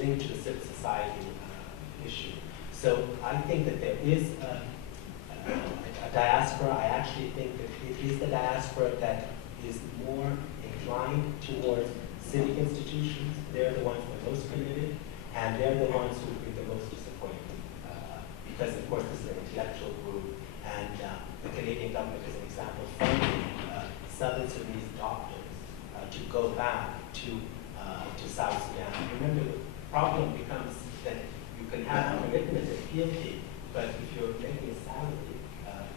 linked to the civil society issue. So I think that there is a diaspora. I actually think that it is the diaspora that is more inclined towards civic institutions. They're the ones who are most committed, and they're the ones who bring the most disappointment. Because, of course, this is an intellectual group, and the Canadian government, as an example, funding Southern Sudanese doctors to go back to South Sudan. Remember, the problem becomes that you can have a commitment as fealty, but if you're making a salary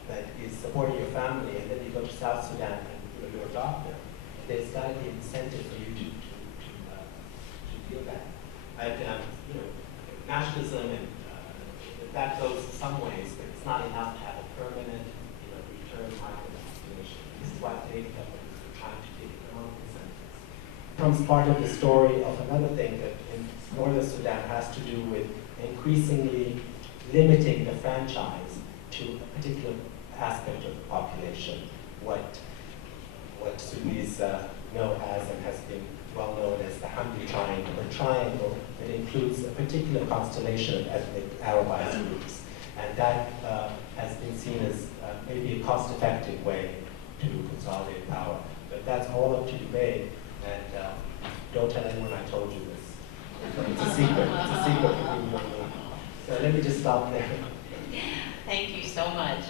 that is supporting your family, and then you go to South Sudan and you're a doctor, there's got to be an incentive for you to feel that. And nationalism and that goes some ways, but it's not enough to have a permanent, return market destination. This is why today's government is trying to take economic incentives. Becomes part of the story of another thing that in northern Sudan has to do with increasingly limiting the franchise to a particular aspect of the population. What Sudanese know as and has been well known as the Hamid triangle that includes a particular constellation of ethnic Arabized groups. And that has been seen as maybe a cost-effective way to consolidate power. But that's all up to debate, and don't tell anyone I told you this. It's a secret. It's a secret between you and me. So let me just stop there. Thank you so much.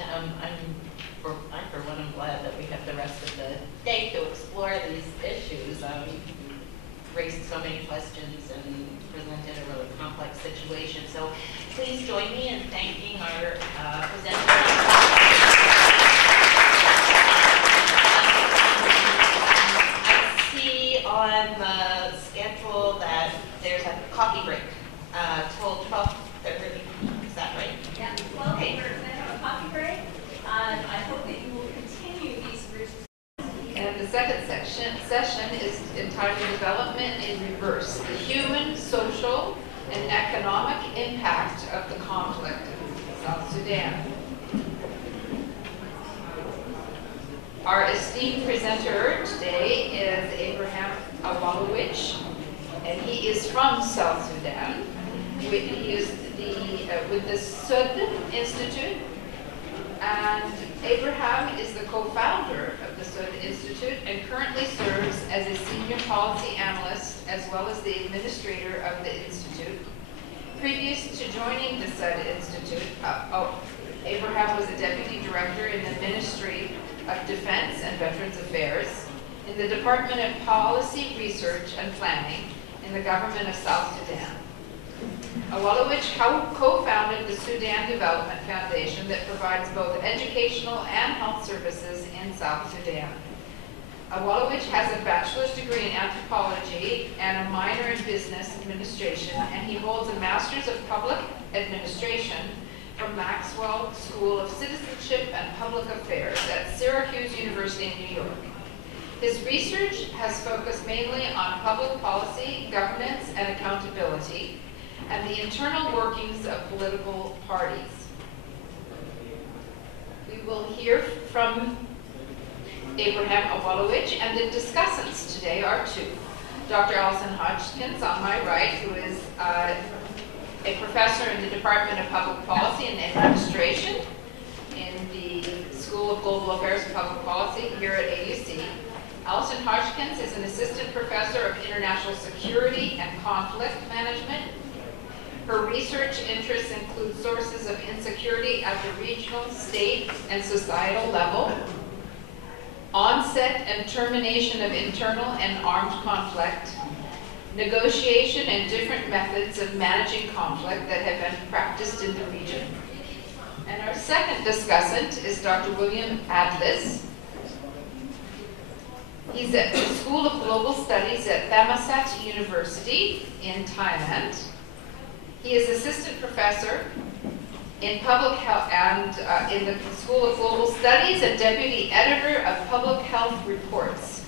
For one, I'm glad that we have the rest of the day to explore these issues. You raised so many questions and presented a really complex situation. So please join me in thanking our presenters. I see on the schedule that there's a coffee break till 12:30. Is that right? Yeah, 12 we're going to have a coffee break. I hope that you will continue these groups. And the second session is entitled Development in Reverse, the Human, Social, and Economic Impact of the Conflict in South Sudan. Our esteemed presenter today is Awolich, and he is from South Sudan. He is with the SUDD Institute, and Abraham is the co-founder of the SUDD Institute and currently serves as a senior policy analyst as well as the administrator of the Institute. Previous to joining the SUDD Institute, Abraham was a deputy director in the Ministry of Defense and Veterans Affairs, in the Department of Policy, Research and Planning in the government of South Sudan. Awolich co-founded the Sudan Development Foundation that provides both educational and health services in South Sudan. Awolich has a bachelor's degree in anthropology and a minor in business administration, and he holds a master's of public administration from Maxwell School of Citizenship and Public Affairs at Syracuse University in New York. His research has focused mainly on public policy, governance, and accountability, and the internal workings of political parties. We will hear from Abraham Awolich, and the discussants today are two. Dr. Allison Hodgkins on my right, who is a professor in the Department of Public Policy and Administration in the School of Global Affairs and Public Policy here at AUC. Allison Hodgkins is an assistant professor of international security and conflict management. Her research interests include sources of insecurity at the regional, state, and societal level, onset and termination of internal and armed conflict, negotiation and different methods of managing conflict that have been practiced in the region. And our second discussant is Dr. William Aldis. He's at the School of Global Studies at Thammasat University in Thailand. He is assistant professor in public health and in the School of Global Studies and deputy editor of public health reports.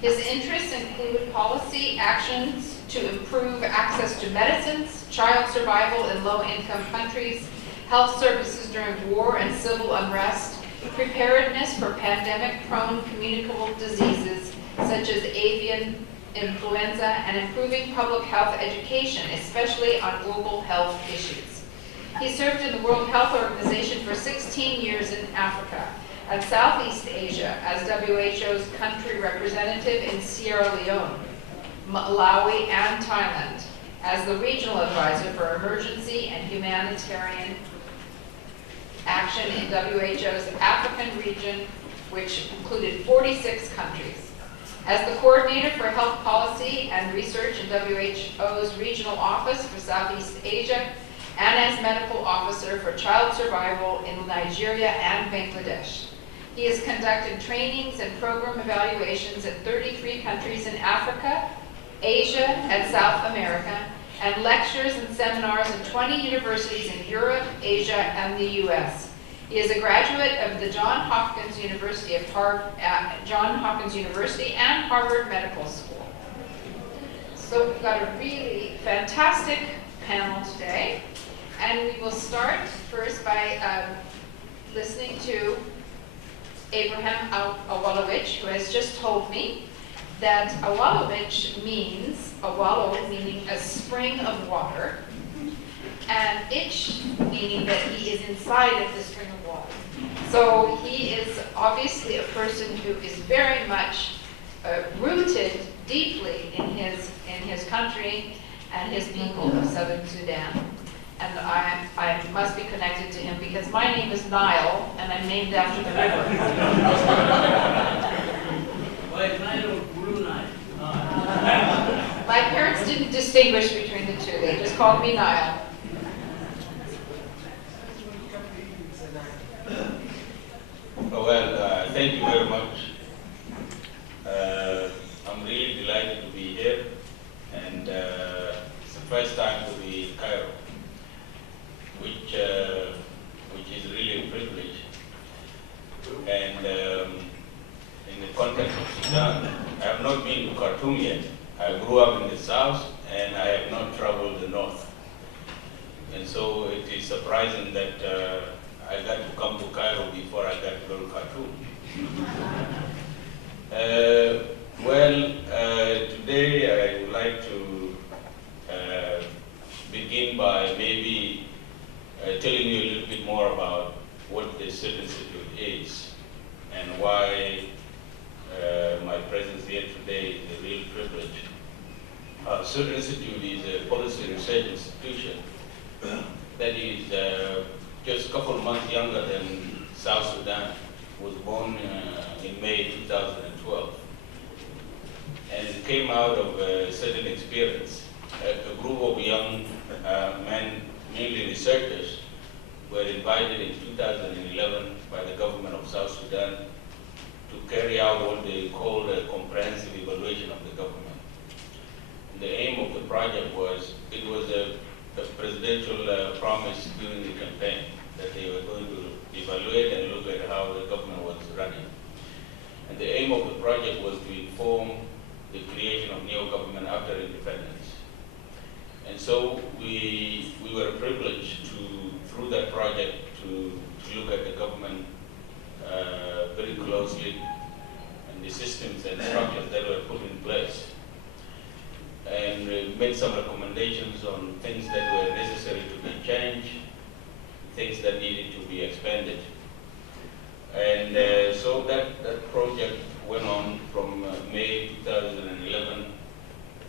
His interests include policy actions to improve access to medicines, child survival in low-income countries, health services during war and civil unrest, preparedness for pandemic-prone communicable diseases such as avian influenza, and improving public health education, especially on global health issues. He served in the World Health Organization for 16 years in Africa and Southeast Asia as WHO's country representative in Sierra Leone, Malawi, and Thailand, as the regional advisor for emergency and humanitarian action in WHO's African region, which included 46 countries. As the coordinator for health policy and research in WHO's regional office for Southeast Asia, and as medical officer for child survival in Nigeria and Bangladesh. He has conducted trainings and program evaluations in 33 countries in Africa, Asia, and South America, and lectures and seminars in 20 universities in Europe, Asia, and the US. He is a graduate of the Johns Hopkins University and Harvard Medical School. So we've got a really fantastic panel today, and we will start first by listening to Abraham Awolich, who has just told me that Awolich means, awalo meaning a spring of water, and ich meaning that he is inside of the spring of water. So he is obviously a person who is very much rooted deeply in his country and his people of southern Sudan. And I must be connected to him because my name is Nile, and I'm named after the river. Why Nile, Blue Nile? My parents didn't distinguish between the two. They just called me Nile. Well, thank you very much. I'm really delighted to be here, and it's the first time to be in Cairo, which is really a privilege. And in the context of Sudan, I have not been to Khartoum yet. I grew up in the south, and I have not traveled the north. And so it is surprising that I got to come to Cairo before I got to go to Khartoum. Today I would like to begin by maybe telling you a little bit more about what the SUDD Institute is and why my presence here today is a real privilege. SUDD Institute is a policy research institution that is just a couple of months younger than South Sudan. Was born in May 2012. And it came out of a certain experience. A group of young men, mainly researchers, were invited in 2011 by the government of South Sudan to carry out what they called a comprehensive evaluation of the government. And the aim of the project was, it was a presidential promise during the campaign that they were going to evaluate and look at how the government was running. And the aim of the project was to inform the creation of neo-government after independence. And so we were privileged to, through that project, to look at the government very closely and the systems and structures that were put in place. And made some recommendations on things that were necessary to be changed, things that needed to be expanded. And so that project went on from May 2011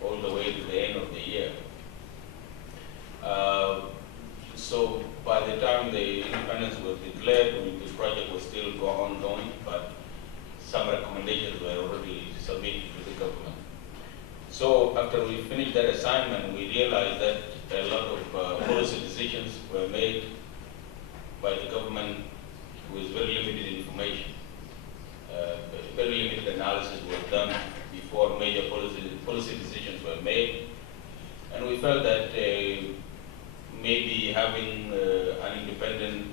all the way to the end of the year. So by the time the independence was declared, the project was still ongoing, but some recommendations were already submitted to the government. So after we finished that assignment, we realized that a lot of policy decisions were made by the government with very limited information. Very limited analysis was done before major policy decisions were made. And we felt that maybe having an independent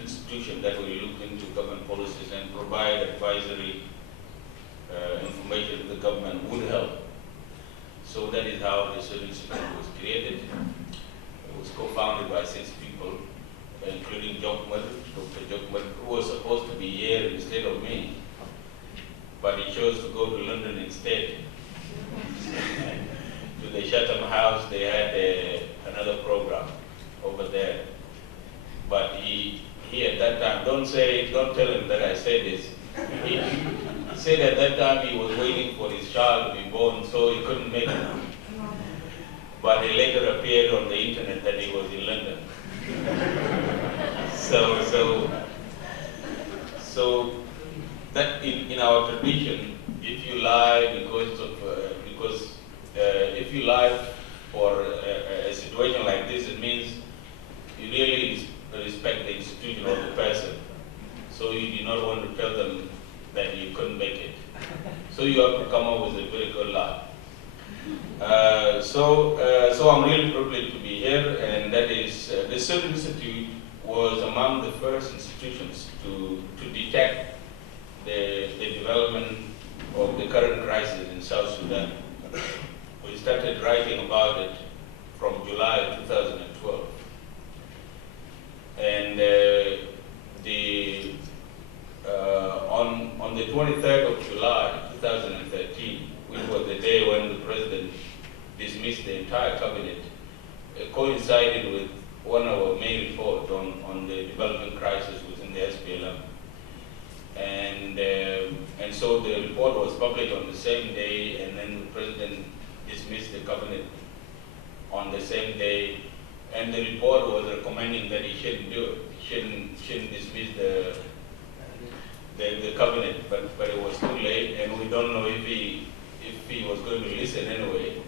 institution that will look into government policies and provide advisory information to the government would help. So that is how the SUDD Institute was created. It was co-founded by 6 people, including Dr. Jokmer, who was supposed to be here instead of me, but he chose to go to London instead. to the Chatham House. They had another program over there. But he at that time, don't tell him that I said this. He said at that time he was waiting for his child to be born, so he couldn't make it. But it later appeared on the internet that he was in London. So that in our tradition, if you lie if you lie for a situation like this, it means you really respect the institution or the person. So you do not want to tell them that you couldn't make it. So you have to come up with a very good lie. So I'm really privileged to be here, and that is the SUDD Institute was among the first institutions to detect the development of the current crisis in South Sudan. We started writing about it from July 2012. And on the 23rd of July 2013, which was the day when the president dismissed the entire cabinet, coincided with one of our main reports on the development crisis within the SPLM. And so the report was published on the same day, and then the president dismissed the cabinet on the same day. And the report was recommending that he shouldn't do it. He shouldn't dismiss the cabinet, but it was too late, and we don't know if he was going to listen anyway.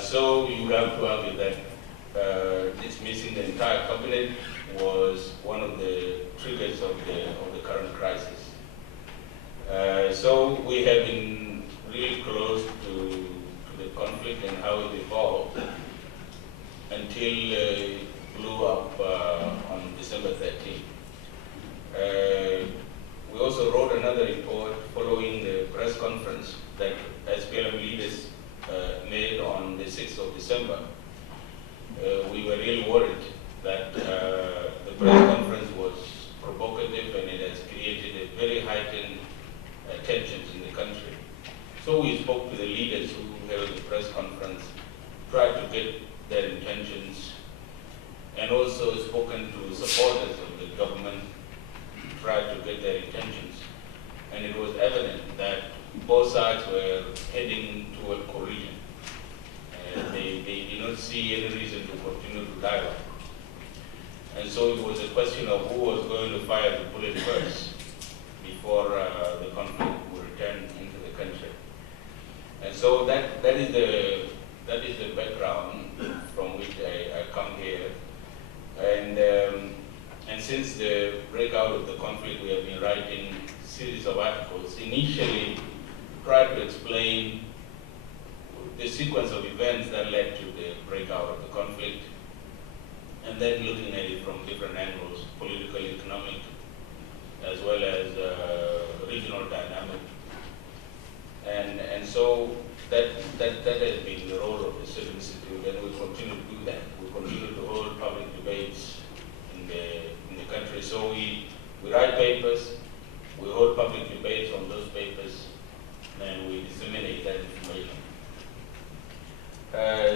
So you have to argue that dismissing the entire cabinet was one of the triggers of the current crisis. So we have been really close to the conflict and how it evolved until it blew up on December 13th. We also wrote another report following the press conference that SPLM leaders made on the 6th of December. We were really worried that the press conference was provocative and it has created a very heightened tensions in the country. So we spoke to the leaders who held the press conference, tried to get their intentions, and also spoken to supporters of the government, tried to get their intentions. And it was evident that both sides were heading toward collision. They did not see any reason to continue to dialogue. And so it was a question of who was going to fire the bullet first before the conflict would return into the country. And so that is the background from which I come here. And since the breakout of the conflict, we have been writing a series of articles. Initially, tried to explain the sequence of events that led to the breakout of the conflict, and then looking at it from different angles, political, economic, as well as regional dynamic. And so that has been the role of the SUDD Institute, and we continue to do that. We continue to hold public debates in the country. So we write papers, we hold public debates on those papers, and we disseminate that information.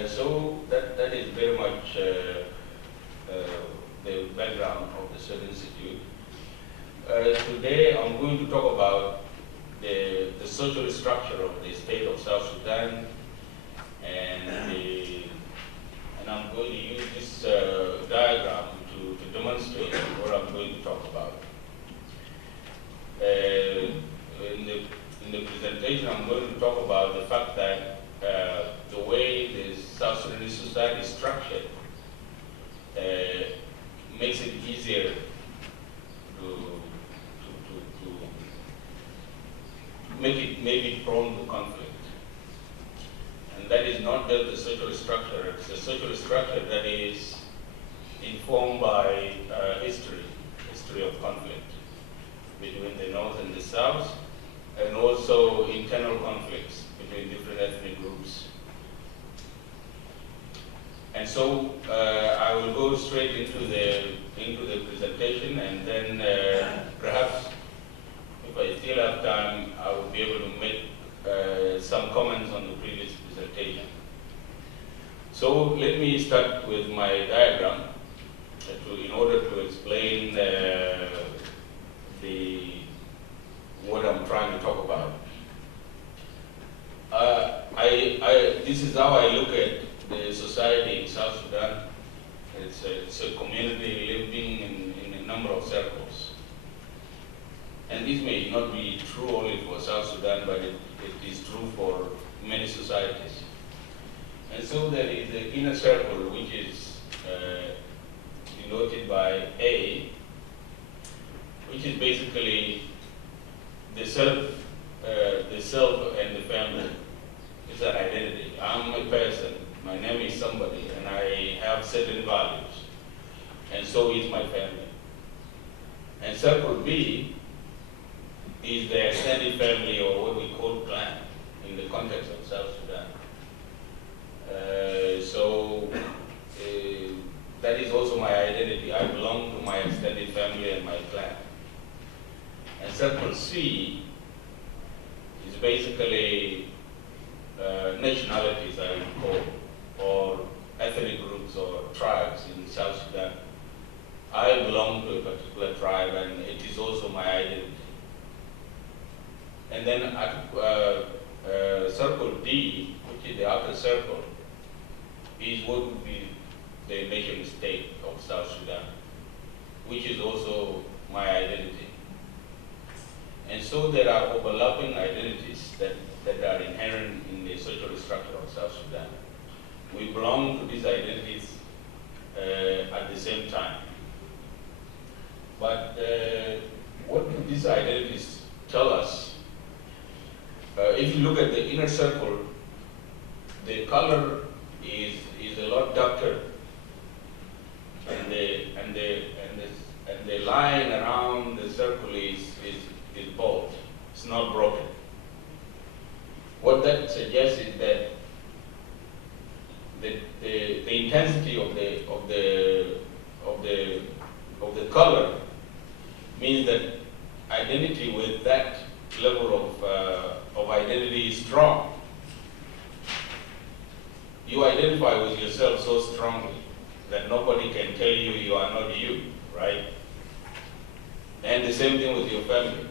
So that is very much the background of the SUDD Institute. Today I'm going to talk about the social structure of the state of South Sudan, and I'm going to use this diagram to demonstrate what I'm going to talk about. In the presentation, I'm going to talk about the fact that the way the South Sudanese society is structured makes it easier to make it maybe prone to conflict. And that is not just the social structure, it's a social structure that is informed by history of conflict between the North and the South, and also internal conflicts between different ethnic groups. And so I will go straight into the presentation, and then perhaps if I still have time, I will be able to make some comments on the previous presentation. So let me start with my diagram in order to explain what I'm trying to talk about. This is how I look at the society in South Sudan. It's a community living in a number of circles. And this may not be true only for South Sudan, but it is true for many societies. And so there is the inner circle, which is denoted by A, which is basically the self and the family. It's an identity. I'm a person, my name is somebody, and I have certain values, and so is my family. And circle B is the extended family, or what we call clan, in the context of South Sudan. That is also my identity. I belong to my extended family and my clan. And circle C is basically nationalities, I would call, or ethnic groups or tribes in South Sudan. I belong to a particular tribe, and it is also my identity. And then circle D, which is the outer circle, is what would be the nation state of South Sudan, which is also my identity. And so there are overlapping identities that are inherent in the social structure of South Sudan. We belong to these identities at the same time. But what do these identities tell us? If you look at the inner circle, the color is a lot darker, and the line around the circle is bold. It's not broken. What that suggests is that the intensity of the color means that identity with that level of identity is strong. You identify with yourself so strongly that nobody can tell you you are not you, right? And the same thing with your family.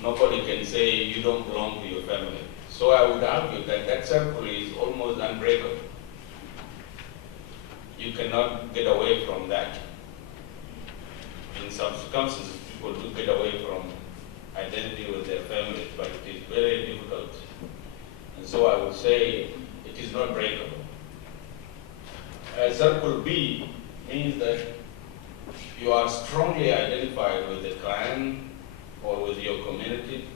Nobody can say you don't belong to your family. So I would argue that that circle is almost unbreakable. You cannot get away from that. In some circumstances, people do get away from identity with their families, but it is very difficult. And so I would say it is not breakable. Circle B means that you are strongly identified with the clan or with your community,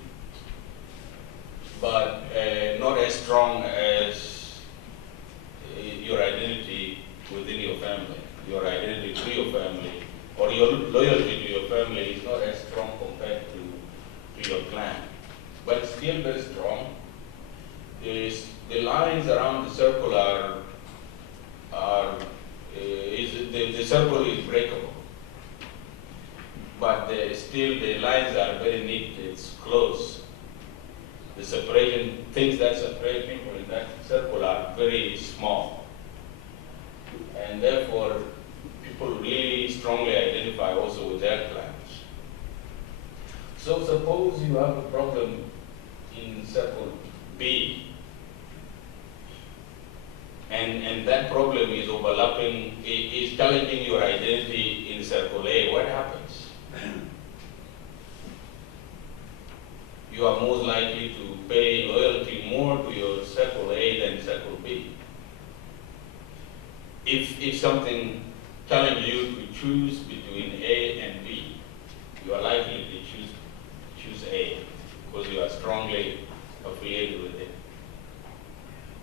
but not as strong as your identity within your family. Your identity to your family or your loyalty to your family is not as strong compared to your clan, but it's still very strong. The lines around the circle the circle is breakable, but still the lines are very neat. It's close. The separation, things that separate people in that circle are very small, and therefore people really strongly identify also with their clans. So suppose you have a problem in circle B, and that problem is overlapping, is challenging your identity in circle A. What happens? You are most likely to pay loyalty more to your circle A than circle B. If something challenges you to choose between A and B, you are likely to choose A because you are strongly affiliated with it.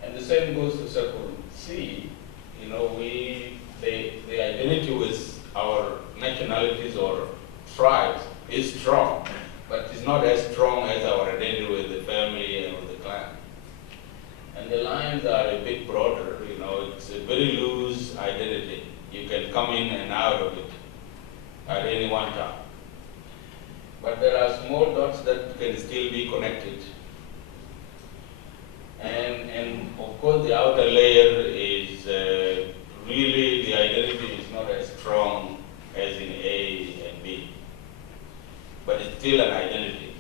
And the same goes to circle C. You know, the identity with our nationalities or tribes is strong, but it's not as strong as our identity with the family and with the clan. And the lines are a bit broader, you know, it's a very loose identity. You can come in and out of it at any one time. But there are small dots that can still be connected. the outer layer is really the identity is not as strong as in A and B, but it's still an identity.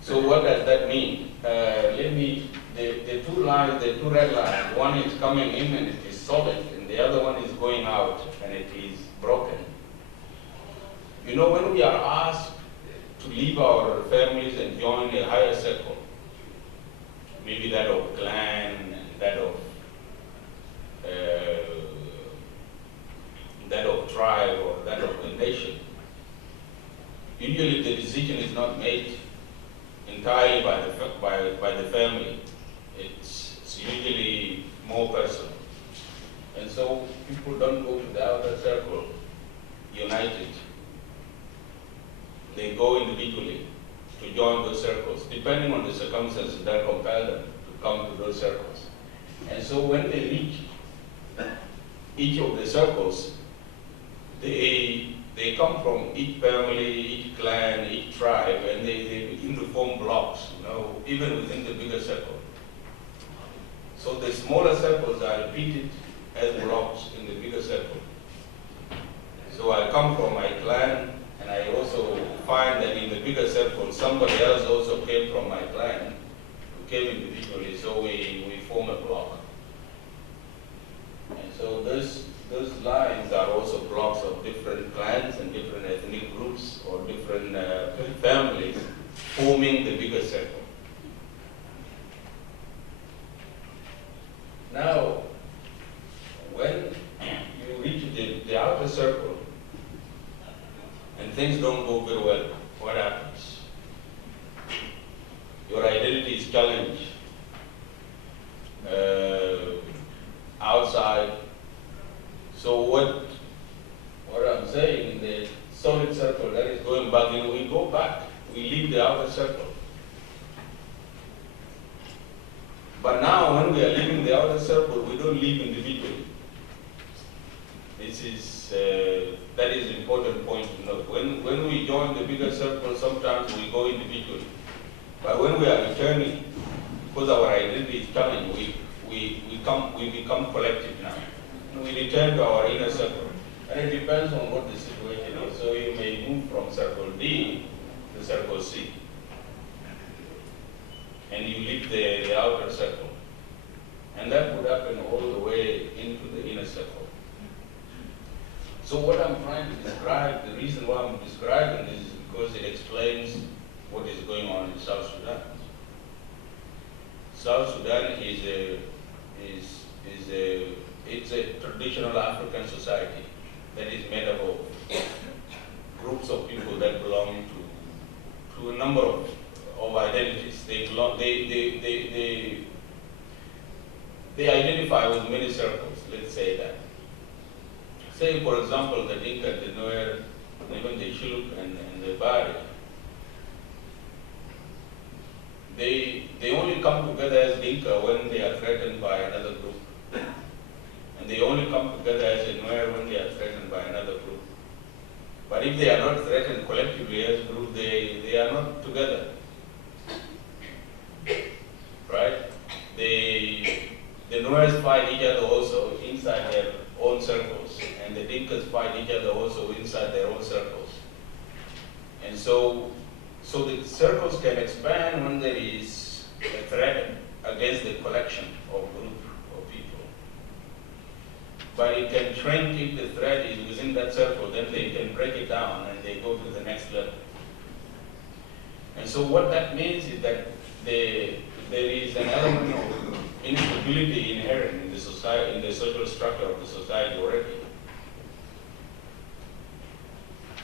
So what does that mean? The two lines, the two red lines, one is coming in and it is solid, and the other one is going out and it is broken. You know, when we are asked to leave our families and join a higher circle, maybe that of clan and that of tribe or that of a nation, usually the decision is not made entirely by the family. It's usually more personal. And so people don't go to the outer circle united. They go individually to join those circles, depending on the circumstances that compel them to come to those circles. And so when they reach each of the circles, they come from each family, each clan, each tribe, and they begin to form blocks, you know, even within the bigger circle. So the smaller circles are repeated as blocks in the bigger circle. So I come from my clan, and I also find that in the bigger circle, somebody else also came from my clan, who came individually, so we form a block. And so those lines are also blocks of different clans and different ethnic groups or different families forming the bigger circle. Now, when you reach the outer circle and things don't go very well, what happens? Your identity is challenged outside. So what I'm saying, in the solid circle that is going back, you know, we go back, we leave the outer circle. But now when we are leaving the outer circle, we don't leave individually. This is, that is an important point to note. When we join the bigger circle, sometimes we go individually. But when we are returning, because our identity is challenged, we become collective now. We return to our inner circle. And it depends on what the situation is. So you may move from circle D to circle C. And you leave the outer circle. And that would happen all the way into the inner circle. So what I'm trying to describe, the reason why I'm describing this is because it explains what is going on in South Sudan. South Sudan it's a traditional African society that is made up of groups of people that belong to a number of identities. They identify with many circles, let's say that. Say, for example, the Dinka, the Nuer, even the Shuluk and the Bari, they only come together as Dinka when they are threatened by another group. And they only come together as a Nuer when they are threatened by another group. But if they are not threatened collectively as a group, they are not together. Right? The Nuers fight each other also inside their own circles, and the Dinkas fight each other also inside their own circles. And so the circles can expand when there is a threat against the collection or group of people. But it can shrink if the threat is within that circle, then they can break it down and they go to the next level. And so what that means is that there is an element of instability inherent in the society, in the social structure of the society already.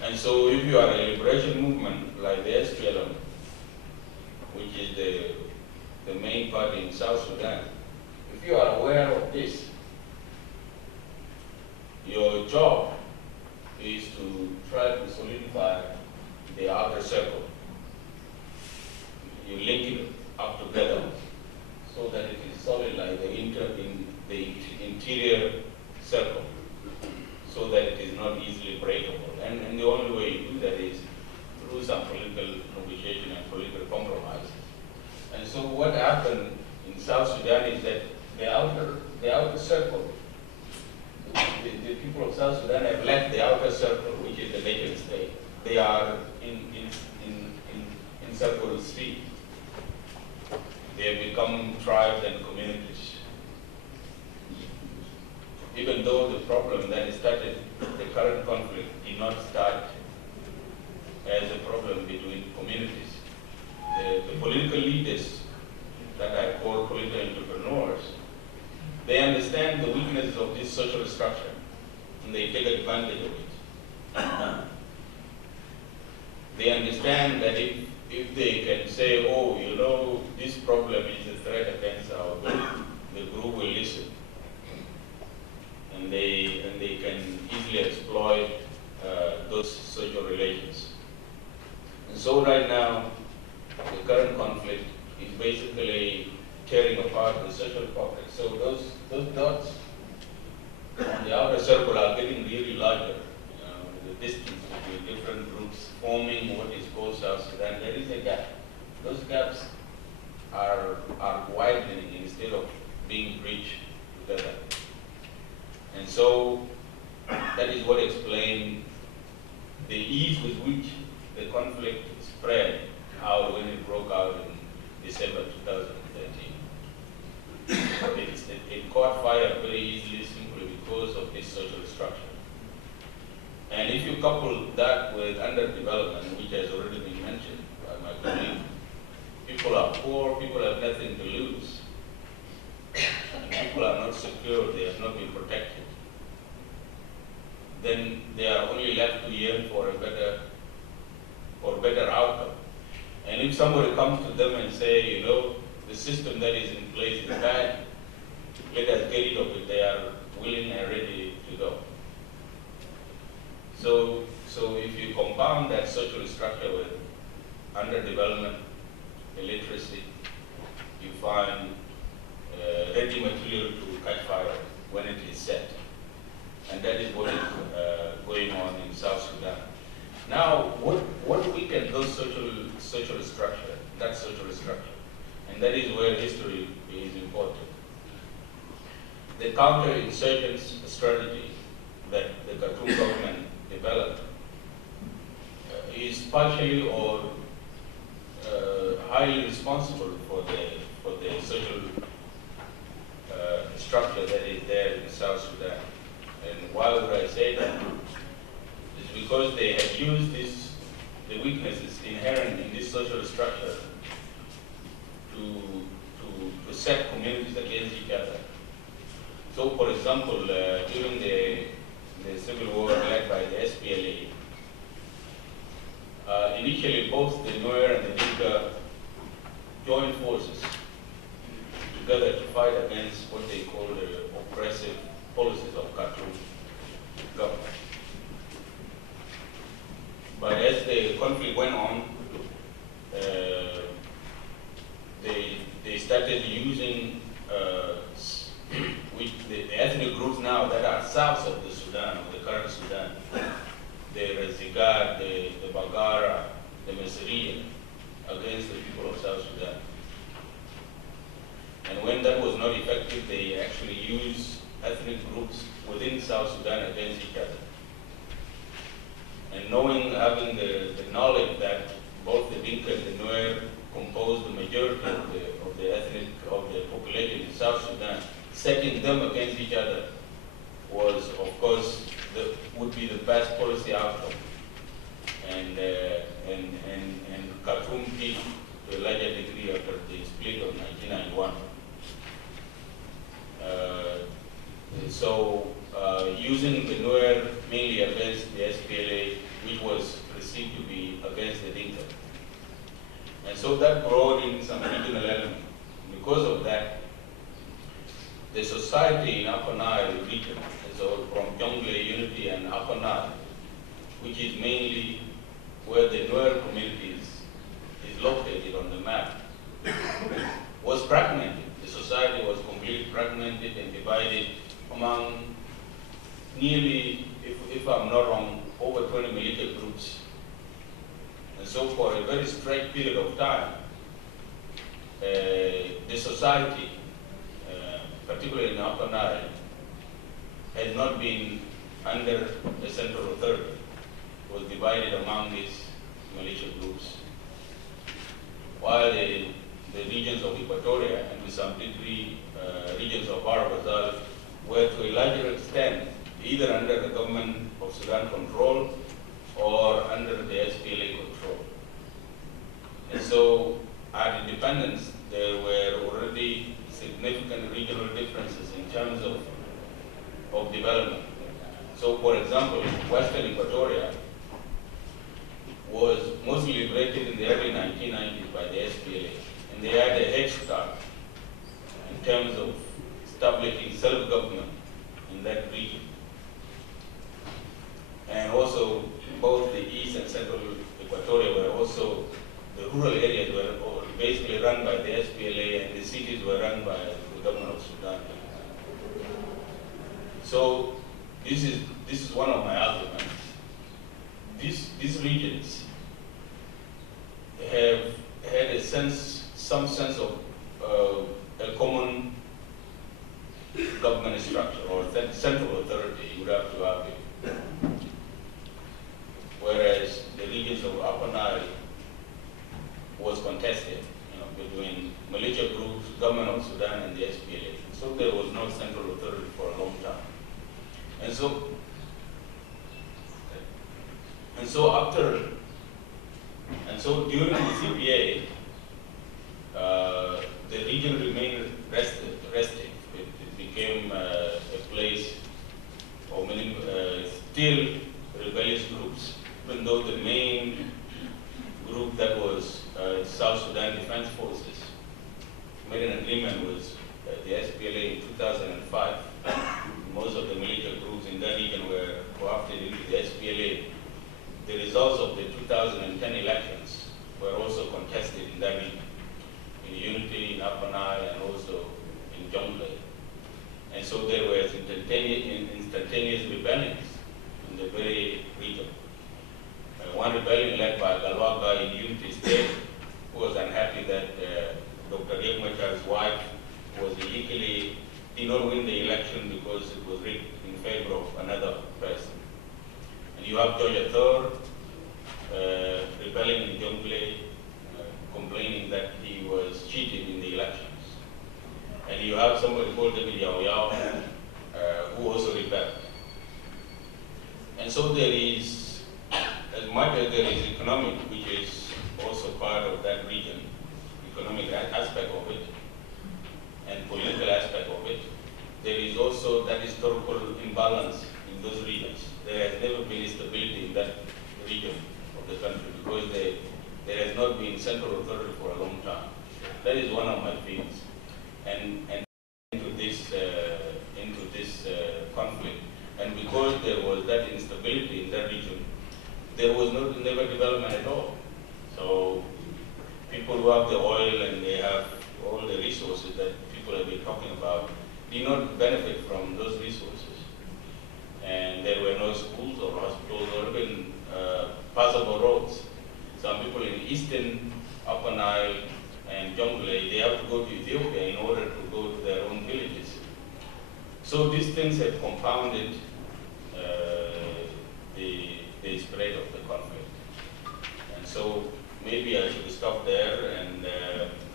And so if you are a liberation movement like the SPLM, which is the main party in South Sudan, if you are aware of this, your job is to try to solidify the outer circle. You link it up together so that it is solid like the interior circle, so that it is not easily breakable. And the only way you do that is through some political negotiation and political compromise. And so what happened in South Sudan is that problem that started the current conflict did not start as a problem between communities. The political leaders that I call political entrepreneurs, they understand the weaknesses of this social structure and they take advantage of it. They understand that if they can say, oh, you know, this problem is a threat against our group, the group will listen. And they can easily exploit those social relations. And so right now, the current conflict is basically tearing apart the social pocket. So those dots on the outer circle are getting really larger. The distance between different groups forming what is called South Sudan, there is a gap. Those gaps are widening instead of being bridged together. And so that is what explains the ease with which the conflict spread out when it broke out in December 2013. It caught fire very easily simply because of this social structure. And if you couple that with underdevelopment, which has already been mentioned by my colleague, people are poor, people have nothing to lose. And people are not secure, they have not been protected. Then they are only left to yearn for a better outcome. And if somebody comes to them and say, you know, the system that is in place is bad, let us get rid of it, they are willing and ready to go. So if you compound that social structure with underdevelopment, illiteracy, you find ready material to catch fire when it is set. And that is what is going on in South Sudan. Now, what weakens those social structure, that social structure, and that is where history is important. The counterinsurgents strategy that the Khartoum government developed is partially or highly responsible for the social structure that is there in South Sudan. And why would I say that? It's because they have used the weaknesses inherent in this social structure to set communities against each other. So, for example, during the civil war led by the SPLA, initially both the Nuer and the Dinka joined forces together to fight against what they call the oppressive policies of Khartoum government. But as the conflict went on, they started using the ethnic groups now that are south of the Sudan, of the current Sudan, the Rezigat, the Bagara, the Mesriya, against the people of South Sudan. And when that was not effective, they actually used ethnic groups within South Sudan against each other. And having the knowledge that both the Dinka and the Nuer compose the majority of the population in South Sudan, setting them against each other was, of course, would be the best policy outcome. And Khartoum did to a larger degree after the split of 1991. Using the Nuer mainly against the SPLA, which was perceived to be against the Dinka. And so that brought in some regional element. Because of that, the society in Upper Nile region, so from Jonglei Unity and Upper Nile, which is mainly where the Nuer community is located on the map, was fragmented. The society was completely fragmented and divided among nearly, if I'm not wrong, over 20 militant groups. And so for a very stretched period of time, the society, particularly in Upper Nile, had not been under a central authority. It was divided among these militia groups. While the regions of Equatoria and to some degree regions of Barabazal were to a larger extent either under the government of Sudan control or under the SPLA control. And so at independence, there were already significant regional differences in terms of development. So for example, Western Equatoria was mostly liberated in the early 1990s by the SPLA, and they had a head start in terms of establishing self-government in that region. And also, both the East and Central Equatoria were also, the rural areas were basically run by the SPLA, and the cities were run by the government of Sudan. So this is one of my arguments. These regions have had some sense of a common government structure or central authority, you would have to argue. Whereas the regions of Upper Nile was contested, between militia groups, government of Sudan, and the SPLA. So there was no central authority for a long time. And so during the CPA, the region remained restive. It became a place of many still rebellious groups, even though the main group that was South Sudan Defense Forces made an agreement with the SPLA in 2005. Most of the military groups in that region were co-opted into the SPLA. The results of the 2010 elections were also contested in that region, in Unity, in Upper Nile, and also in Jonglei. And so there was instantaneous rebellions in the very region. One rebellion led by Galwaga in Unity State, who was unhappy that Dr. Riek Machar's wife was illegally, did not win the election because it was rigged in favor of another person. And you have Georgia Thor rebelling in Jonglei, complaining that he was cheated in the elections. And you have somebody called David Yao who also rebelled. And so there is, as much as there is economic, which is also part of that region, economic aspect of it, and political aspect of it, there is also that historical imbalance in those regions. There has never been stability in that region of the country because there has not been central authority for a long time. That is one of my fears. And into this conflict, and because there was that instability in that region, there was never development at all. So people who have the oil and they have all the resources that people have been talking about did not benefit from those resources. And there were no schools or hospitals or even passable roads. Some people in eastern Upper Nile and Jonglei, they have to go to Ethiopia in order to go to their own villages. So these things have compounded the spread of the conflict. And so maybe I should stop there, and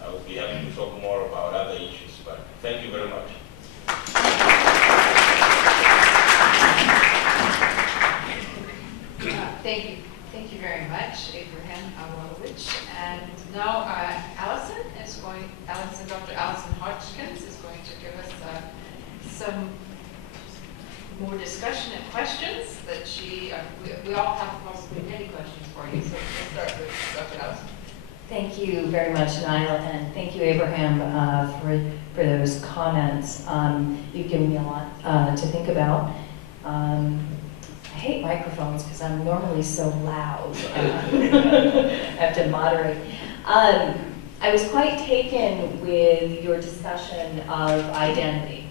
I would be happy to talk more about other issues. But thank you very much. Thank you very much, Abraham Awolich. And now Dr. Allison Hodgkins is going to give us some more discussion and questions that we all have possibly many questions for you. So we'll start with Dr. Allison. Thank you very much, Nile, and thank you, Abraham, for those comments. You've given me a lot to think about. I hate microphones because I'm normally so loud. I have to moderate. I was quite taken with your discussion of identity.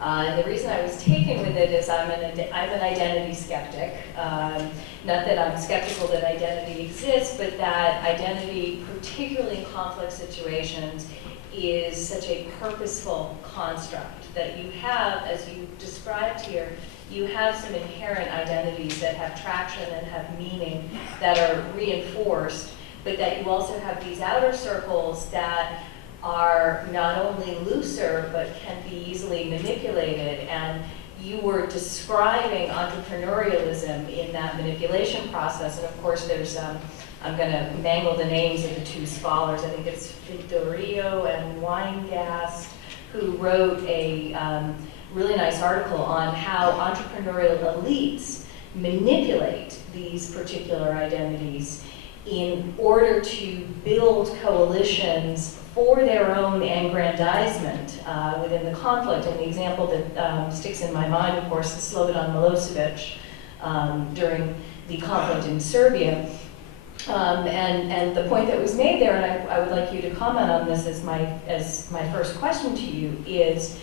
And the reason I was taken with it is I'm an identity skeptic. Not that I'm skeptical that identity exists, but that identity, particularly in complex situations, is such a purposeful construct that you have, as you described here, you have some inherent identities that have traction and have meaning that are reinforced, but that you also have these outer circles that are not only looser, but can be easily manipulated. And you were describing entrepreneurialism in that manipulation process, and of course there's, I'm going to mangle the names of the two scholars, I think it's Fidorio and Weingast, who wrote a really nice article on how entrepreneurial elites manipulate these particular identities in order to build coalitions for their own aggrandizement within the conflict. And the example that sticks in my mind, of course, is Slobodan Milosevic during the conflict in Serbia. And the point that was made there, and I would like you to comment on this as my first question to you, is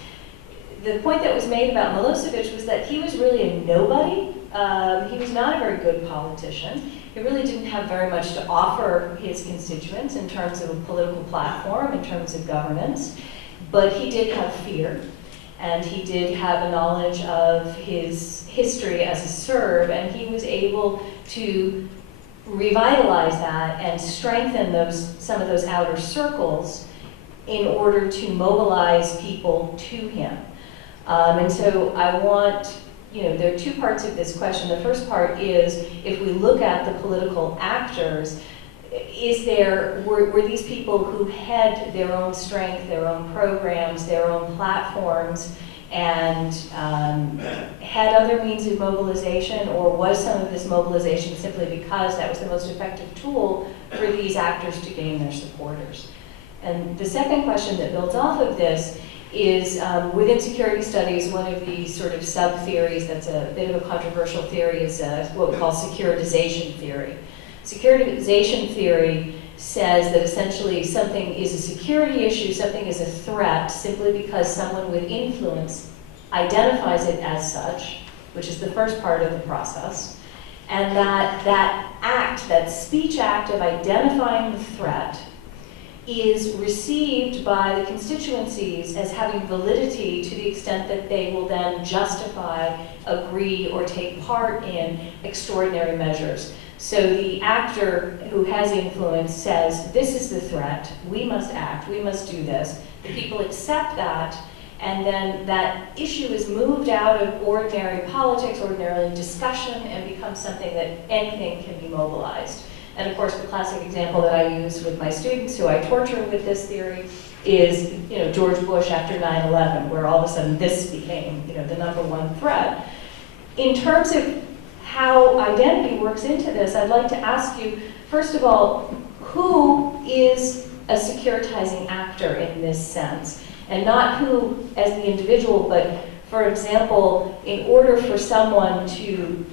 the point that was made about Milosevic was that he was really a nobody. He was not a very good politician. He really didn't have very much to offer his constituents in terms of a political platform, in terms of governance, but he did have fear, and he did have a knowledge of his history as a Serb, and he was able to revitalize that and strengthen some of those outer circles in order to mobilize people to him. And so I want, there are two parts of this question. The first part is, if we look at the political actors, were these people who had their own strength, their own programs, their own platforms, and had other means of mobilization, or was some of this mobilization simply because that was the most effective tool for these actors to gain their supporters? And the second question that builds off of this is, within security studies, one of the sort of sub-theories that's a bit of a controversial theory is what we call securitization theory. Securitization theory says that essentially something is a security issue, something is a threat, simply because someone with influence identifies it as such, which is the first part of the process, and that speech act of identifying the threat is received by the constituencies as having validity to the extent that they will then justify, agree, or take part in extraordinary measures. So the actor who has influence says, this is the threat, we must act, we must do this. The people accept that, and then that issue is moved out of ordinary politics, ordinary discussion, and becomes something that anything can be mobilized. And of course, the classic example that I use with my students who I torture with this theory is, George Bush after 9/11, where all of a sudden this became, the #1 threat. In terms of how identity works into this, I'd like to ask you, first of all, who is a securitizing actor in this sense? And not who as the individual, but for example, in order for someone to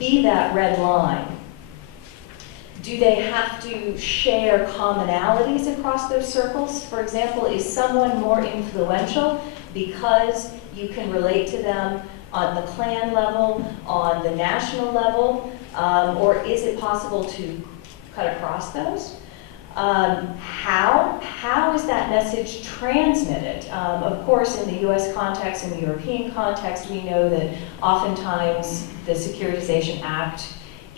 be that red line, do they have to share commonalities across those circles? For example, is someone more influential because you can relate to them on the clan level, on the national level, or is it possible to cut across those? How is that message transmitted? Of course, in the US context, in the European context, we know that oftentimes the Securitization Act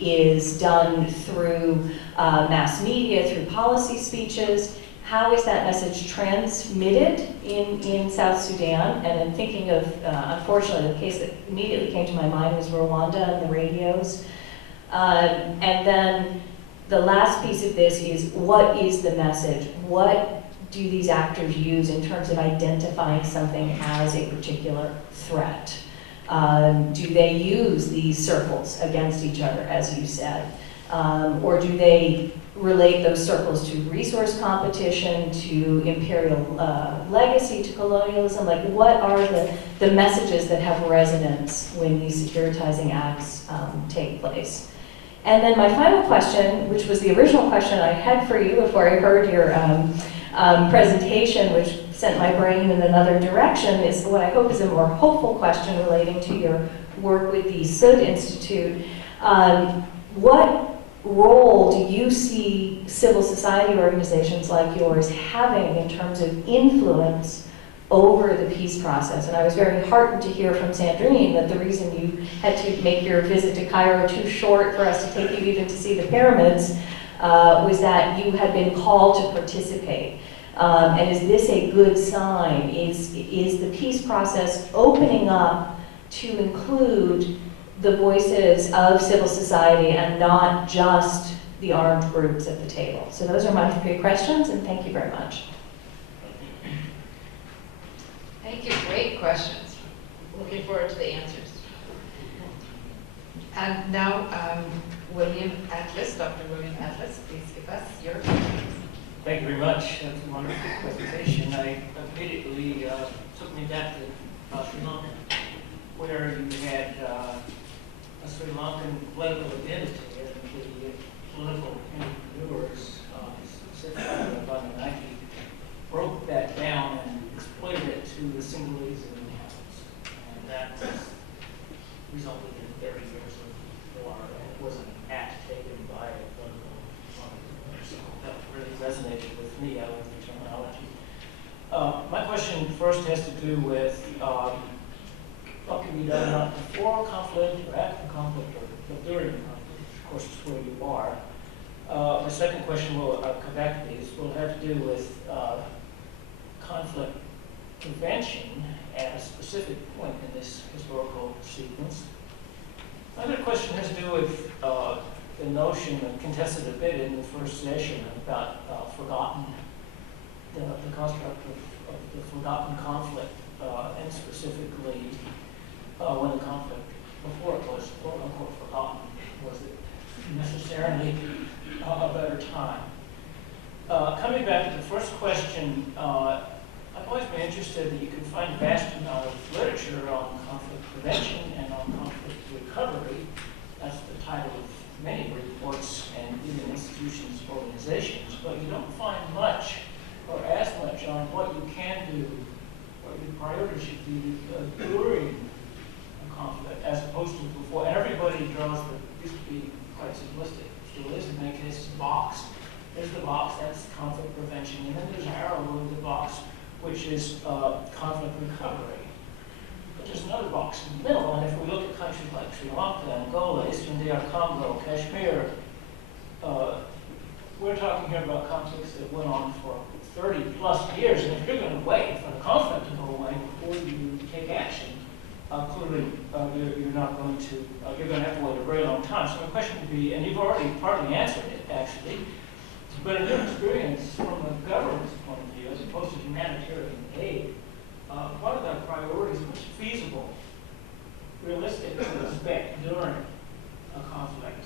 is done through mass media, through policy speeches. How is that message transmitted in South Sudan? And I'm thinking of, unfortunately, the case that immediately came to my mind was Rwanda and the radios. And then the last piece of this is, what is the message? What do these actors use in terms of identifying something as a particular threat? Do they use these circles against each other, as you said? Or do they relate those circles to resource competition, to imperial legacy, to colonialism? Like, what are the messages that have resonance when these securitizing acts take place? And then my final question, which was the original question I had for you before I heard your presentation, which sent my brain in another direction, is what I hope is a more hopeful question relating to your work with the SUDD Institute. What role do you see civil society organizations like yours having in terms of influence over the peace process? And I was very heartened to hear from Sandrine that the reason you had to make your visit to Cairo too short for us to take you even to see the pyramids was that you had been called to participate. And is this a good sign? Is the peace process opening up to include the voices of civil society and not just the armed groups at the table. So those are my 3 questions, and thank you very much. Thank you, great questions. Looking forward to the answers. And now, William Atlas, Dr. William Atlas, please give us your questions. Thank you very much. That's a wonderful presentation. I immediately took me back to Sri Lanka, where you had a Sri Lankan political identity and the political entrepreneurs, specifically Wardani, broke that down and exploited it to the Sinhalese and Nile. And that resulted in 30 years of war, and it was an act taken by a political entrepreneur. So that really resonated with me. I love the terminology. My question first has to do with what can be done not before conflict or after conflict or during conflict, which of course is where you are. My second question will come back to these, will have to do with conflict prevention at a specific point in this historical sequence. My other question has to do with the notion that contested a bit in the first session about forgotten, the construct of the forgotten conflict, and specifically when the conflict before it was quote unquote forgotten, was it necessarily a better time? Coming back to the first question, I've always been interested that you can find a vast amount of literature on conflict prevention and on conflict recovery. That's the title of many reports and even institutions, organizations, but you don't find much or as much on what you can do, what your priority should be during a conflict as opposed to before. And everybody draws what used to be quite simplistic, still is in many cases, a box. There's the box, that's conflict prevention, and then there's an arrow in the box, which is conflict recovery. But there's another box in the middle, and if we look at countries like Sri Lanka, Angola, Eastern DR Congo, Kashmir, we're talking here about conflicts that went on for 30 plus years, and if you're going to wait for the conflict to go away before you take action, clearly you're not going to, you're going to have to wait a very long time. So my question would be, and you've already partly answered it actually, but in your experience from a government's point of view, as opposed to humanitarian aid, what are the priorities, what's feasible, realistic to expect during a conflict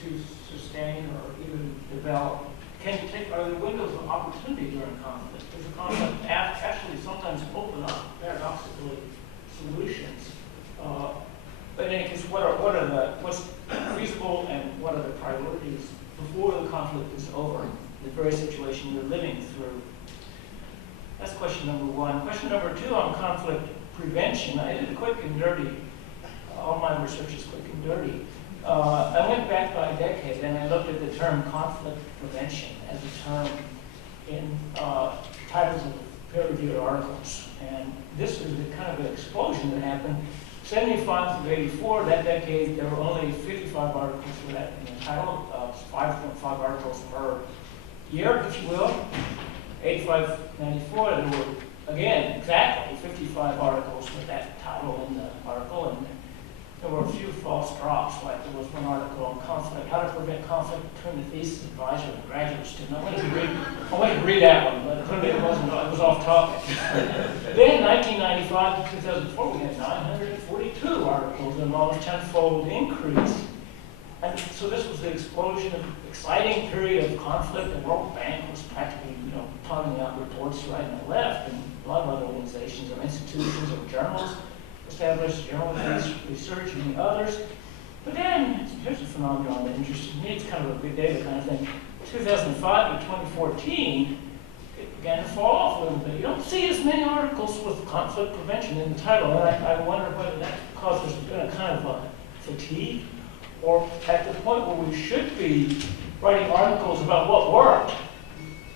to sustain or even develop? Are there windows of opportunity during conflict? Does a conflict actually sometimes open up, paradoxically, solutions? But in any case, what's feasible and what are the priorities before the conflict is over, the very situation you're living through? That's question number one. Question number two on conflict prevention. I did it quick and dirty. All my research is quick and dirty. I went back by a decade and I looked at the term conflict prevention as a term in titles of peer-reviewed articles. And this is the kind of an explosion that happened. 75 through 84, that decade, there were only 55 articles for that in the title, 5.5 articles per year, if you will. 85, 94, there were, again, exactly 55 articles with that title in the article, and there were a few false drops, like there was one article on conflict, how to prevent conflict between the thesis advisor and the graduate student. I wanted to read that one, but clearly it was off topic. Then, 1995 to 2004, we had 942 articles, and almost tenfold increase. And so this was the explosion of exciting period of conflict. The World Bank was practically, plotting out reports right and left, and a lot of other organizations or institutions or journals established, Journal of Research and others. But then, here's a phenomenon that interested me. It's kind of a big data kind of thing. 2005 to 2014, it began to fall off a little bit. You don't see as many articles with conflict prevention in the title, and I wonder whether that's because there's been a kind of a fatigue, or at the point where we should be writing articles about what worked,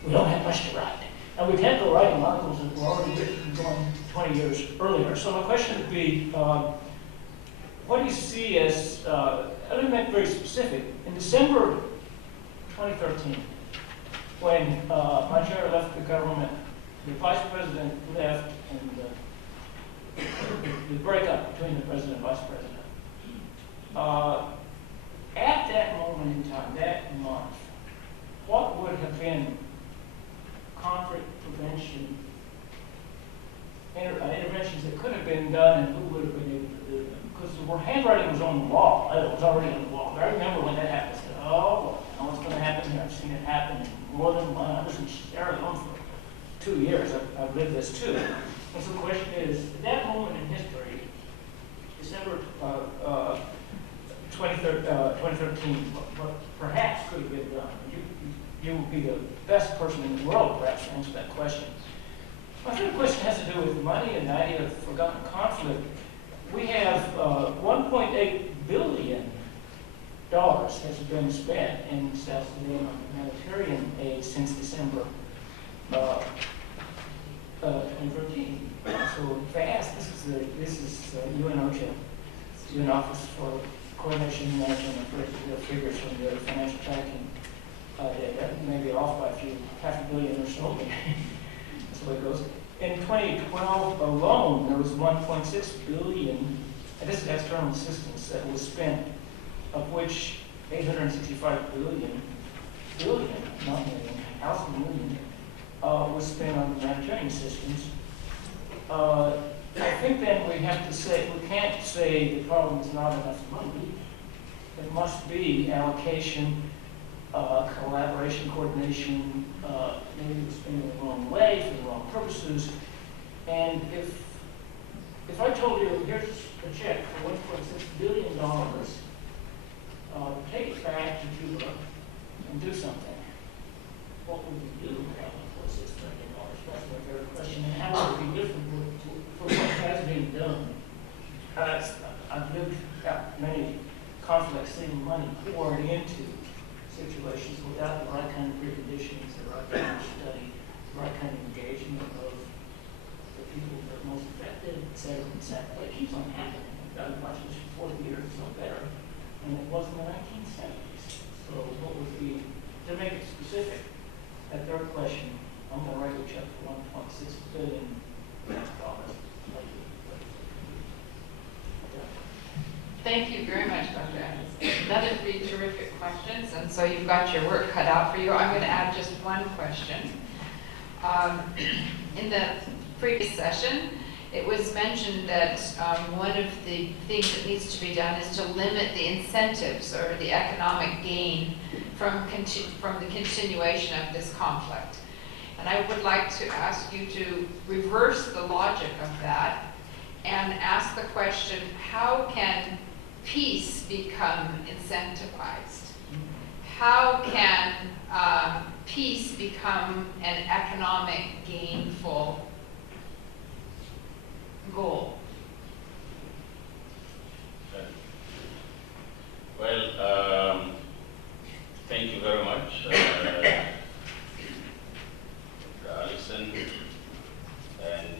we don't have much to write. And we can't go writing articles that were already written going 20 years earlier. So my question would be, what do you see as, let me make very specific. In December 2013, when my chair left the government, the vice president left, and the breakup between the president and vice president. At that moment in time, that month, what would have been conflict prevention interventions that could have been done, and who would have been able to do them? Because the handwriting was on the wall. It was already on the wall. I remember when that happened. I said, oh, well, I know what's going to happen here. I've seen it happen more than one. I was in Arizona for 2 years. I've lived this too. And so the question is, at that moment in history, December 2013, what perhaps could have been done? You would be the best person in the world, perhaps, to answer that question. My third question has to do with money and the idea of forgotten conflict. We have $1.8 billion has been spent in South Sudan on humanitarian aid since December 2013. So fast. This is UN OCHA, UN Office for Coordination and Management of the figures from the financial tracking. That may be off by half a billion or so. That's the way it goes. In 2012 alone, there was 1.6 billion, and this is external assistance that was spent, of which 865 billion, not million, half a million, was spent on humanitarian assistance. I think then we have to say, we can't say the problem is not enough money. It must be allocation, collaboration, coordination, maybe it's spent in the wrong way for the wrong purposes. And if I told you, here's a check for $1.6 billion, take it back to Cuba and do something, what would we do with that $1.6 billion? That's my favorite question. And how would it be different for what has been done? I've lived out many conflicts, seeing money poured into situations without the right kind of preconditions, the right kind of study, the right kind of engagement of the people that are most affected, et cetera, et cetera. But it keeps on happening. I've been watching this for 40 years, it's not better. And it was in the 1970s. So what would be, to make it specific, that third question, I'm going to write a check for $1.6 billion. Thank you very much, Dr. Adams. That is three terrific questions, and so you've got your work cut out for you. I'm going to add just one question. In the previous session, it was mentioned that one of the things that needs to be done is to limit the incentives or the economic gain from the continuation of this conflict. And I would like to ask you to reverse the logic of that and ask the question, how can peace become incentivized? How can peace become an economic gainful goal? Well, thank you very much, Allison, and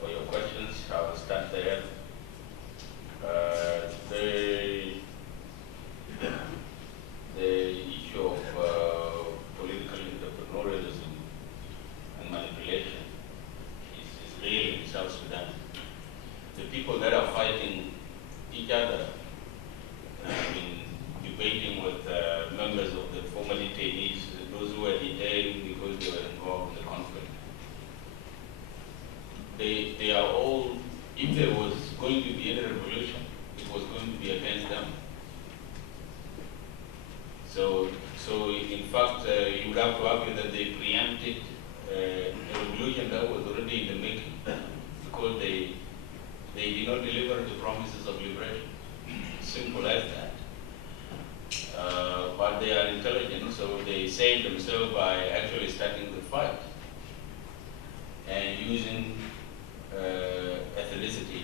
for your questions. I will start there. The issue of political entrepreneurialism and manipulation is real in South Sudan. The people that are fighting each other, I've been debating with members of the former detainees, those who were detained because they were involved in the conflict. They are all, if there was going to be any revolution, it was going to be against them. So in fact, you would have to argue that they preempted a revolution that was already in the making, because they did not deliver the promises of liberation. Simple as that. But they are intelligent, so they saved themselves by actually starting the fight and using ethnicity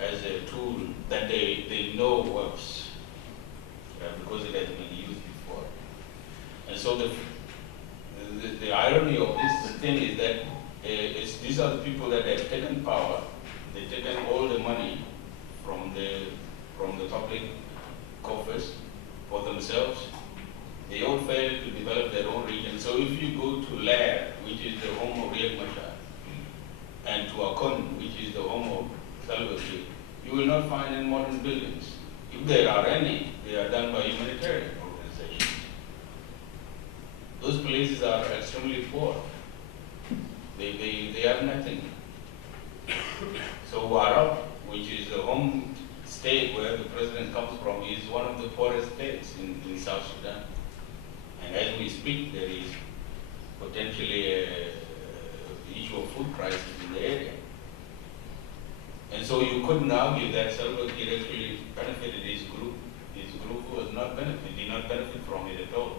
as a tool that they know works, because it has been used before. And so the irony of this thing is that these are the people that have taken power, they've taken all the money from the public coffers for themselves. They all failed to develop their own region. So if you go to Lilleleht, which is the home of Riek Machar, find any modern buildings. If there are any, they are done by humanitarian organizations. Those places are extremely poor. They have nothing. So Warab, which is the home state where the president comes from, is one of the poorest states in South Sudan. And as we speak, there is potentially an issue of food crisis in the area. And so you couldn't argue that Salva Kiir actually benefited his group. His group did not benefit from it at all.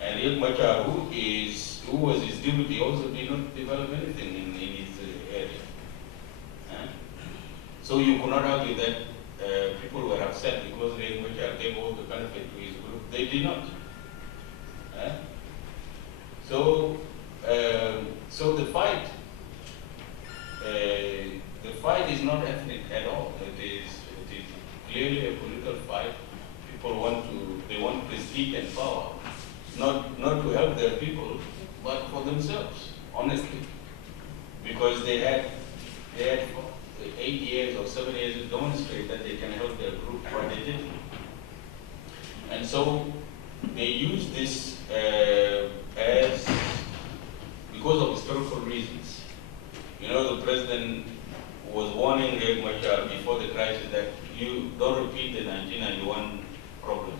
And Riek Machar, who was his deputy, also did not develop anything in his area. So you could not argue that people were upset because Riek Machar gave all the benefit to his group. They did not. So the fight is not ethnic at all. It is clearly a political fight. People want prestige and power, not to help their people, but for themselves, honestly, because they had 8 years or 7 years to demonstrate that they can help their group, but they didn't. And so they use this as because of historical reasons. You know, the president was warning Riek Machar before the crisis that you don't repeat the 1991 problem,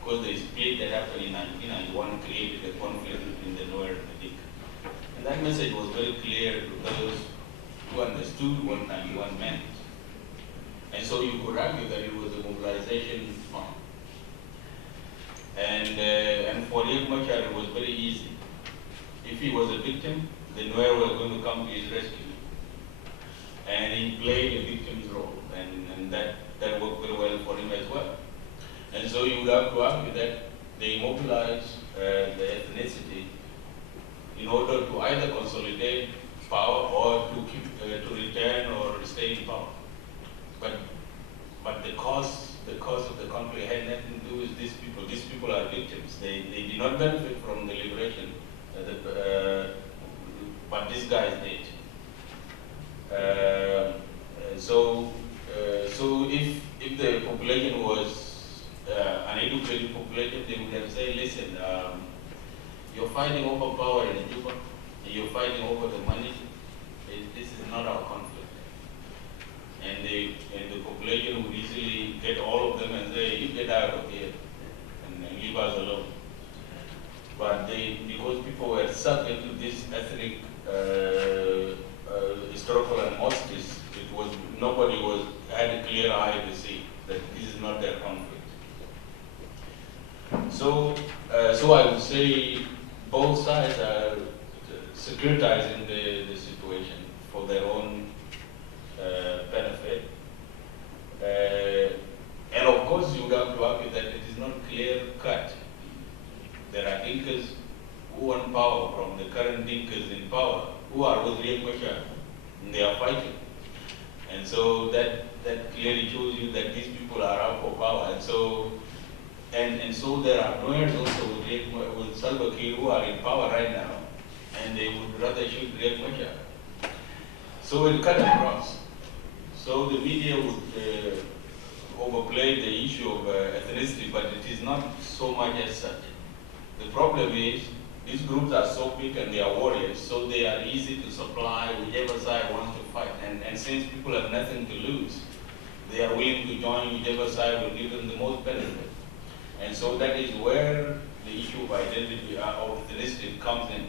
because the split that happened in 1991 created a conflict between the Nuer and the Dinka. And that message was very clear to those who understood what 91 meant. And so you could argue that it was a mobilization fund. And for Riek Machar, it was very easy. If he was a victim, the Nuer were going to come to his rescue. And he played a victim's role, and that worked very well for him as well. And so you would have to argue that they mobilized the ethnicity in order to either consolidate power or to return or stay in power. But the cause of the conflict had nothing to do with these people. These people are victims. They did not benefit from the liberation, but these guys did. So if the population was an educated population, they would have said, listen, you're fighting over power in Juba, you're fighting over the money. This is not our conflict. And the population would easily get all of them and say, you get out of here and leave us alone. But because people were sucked into this ethnic historical animosities, nobody had a clear eye to see that this is not their conflict. So I would say both sides are securitizing the situation for their own benefit. And of course, you would have to argue that it is not clear cut. There are Dinkas who want power from the current Dinkas in power, who are with Riek Machar, and they are fighting. And so that clearly shows you that these people are out for power. And so there are Nuers also with Salva Kiir who are in power right now, and they would rather shoot Riek Machar. So it cut across. So the media would overplay the issue of ethnicity, but it is not so much as such. The problem is these groups are so big and they are warriors, so they are easy to supply whichever side wants to fight. And since people have nothing to lose, they are willing to join whichever side will give them the most benefit. And so that is where the issue of identity or ethnicity comes in.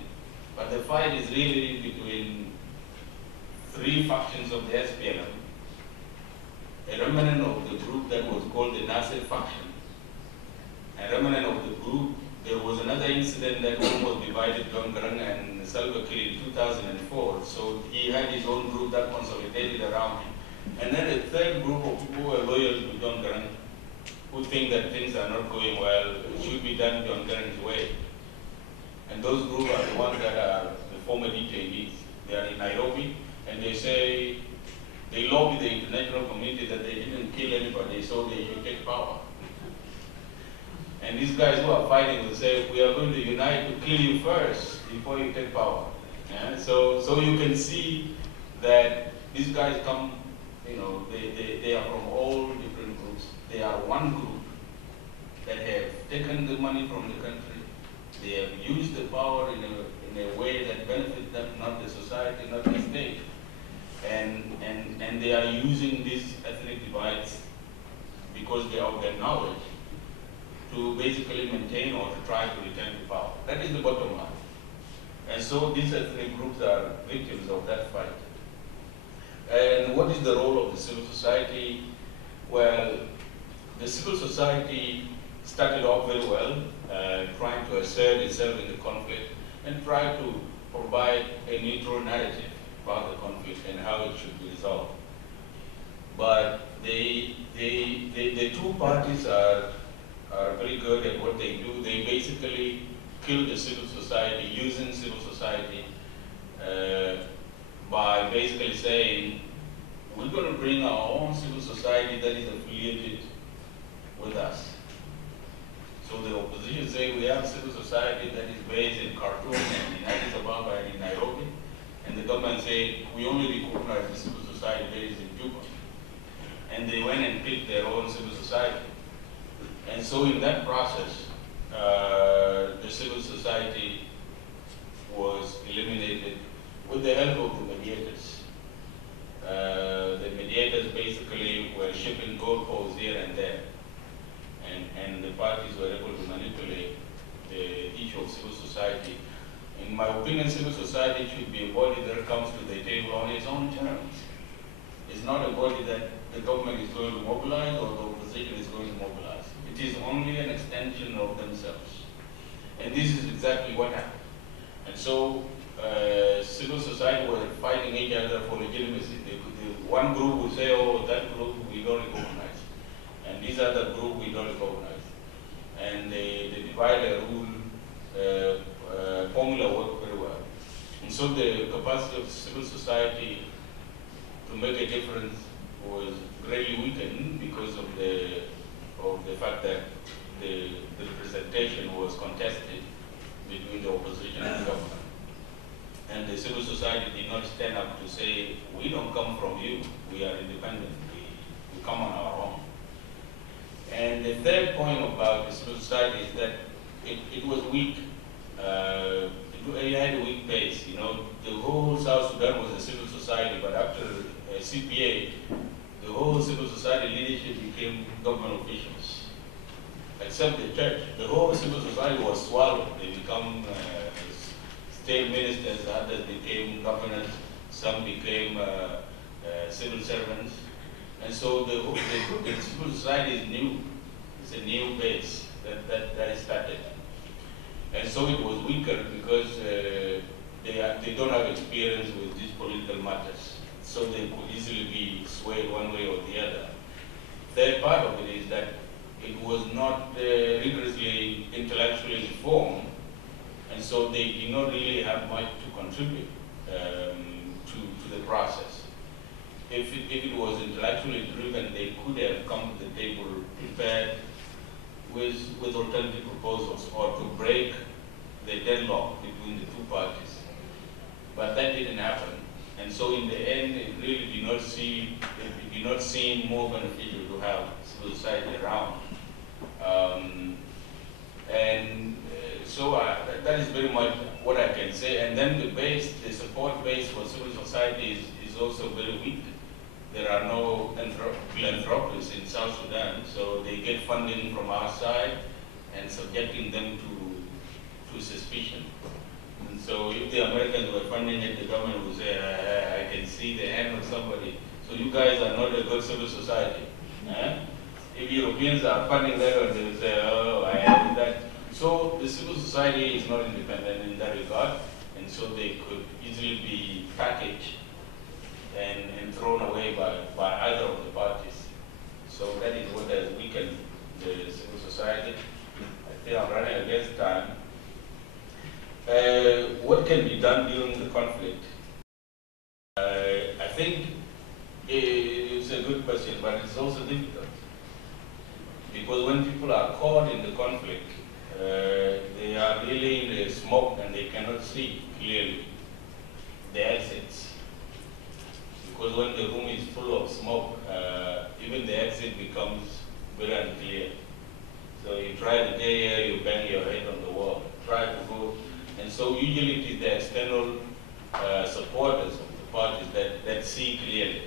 But the fight is really between three factions of the SPLM. A remnant of the group that was called the Nasser faction. A remnant of the group, there was another incident that almost divided John Garang and Salva Kiir in 2004. So he had his own group that consolidated around him. And then a third group of people who were loyal to John Garang, who think that things are not going well, it should be done John Garang's way. And those groups are the ones that are the former detainees. They are in Nairobi, and they say, they lobby the international community that they didn't kill anybody, so they should take power. And these guys who are fighting will say, we are going to unite to kill you first before you take power. Yeah? So you can see that these guys come they are from all different groups. They are one group that have taken the money from the country. They have used the power in a way that benefits them, not the society, not the state. And they are using these ethnic divides because they are their knowledge to basically maintain or to try to retain the power. That is the bottom line. And so these ethnic groups are victims of that fight. And what is the role of the civil society? Well, the civil society started off very well, trying to assert itself in the conflict and try to provide a neutral narrative about the conflict and how it should be resolved. But the two parties are very good at what they do. They basically kill the civil society, using civil society by basically saying, we're going to bring our own civil society that is affiliated with us. So the opposition say we have civil society that is based in Khartoum and in Addis Ababa and in Nairobi, and the government say we only recognize the civil society based in Juba. And they went and picked their own civil society. And so in that process, the civil society was eliminated with the help of the mediators. The mediators basically were shipping goalposts here and there. And the parties were able to manipulate the issue of civil society. In my opinion, civil society should be a body that comes to the table on its own terms. It's not a body that the government is going to mobilize or the opposition is going to mobilize. It is only an extension of themselves. And this is exactly what happened. And so civil society was fighting each other for legitimacy. One group would say, oh, that group we don't recognize. And this other group we don't recognize. And the divide and rule formula worked very well. And so the capacity of civil society to make a difference was greatly weakened because of the fact that the representation was contested between the opposition and the government. And the civil society did not stand up to say, we don't come from you, we are independent, we come on our own. And the third point about the civil society is that it was weak. It had a weak base. The whole South Sudan was a civil society, but after CPA, the whole civil society leadership became government officials, except the church. The whole civil society was swallowed. They become state ministers, others became governors, some became civil servants. And so the civil society is new. It's a new base that started. And so it was weaker because they don't have experience with these political matters. So they could easily be swayed one way or the other. Third part of it is that it was not rigorously intellectually informed, and so they did not really have much to contribute to the process. If it was intellectually driven, they could have come to the table prepared with alternative proposals or to break the deadlock between the two parties. But that didn't happen. And so in the end, it really did not seem more beneficial to have civil society around. So that is very much what I can say. And then the support base for civil society is also very weak. There are no philanthropists in South Sudan, so they get funding from outside and subjecting them to suspicion. And so if the Americans were funding it, the government would say, I can see the hand of somebody. So you guys are not a good civil society. If Europeans are funding that, they will say, oh, I have that. So the civil society is not independent in that regard, and so they could easily be packaged and thrown away by either of the parties. So that is what has weakened the civil society. I think I'm running against time. What can be done during the conflict? I think it's a good question, but it's also difficult. Because when people are caught in the conflict, they are really in the smoke and they cannot see clearly the exits. Because when the room is full of smoke, supporters of the parties that see clearly.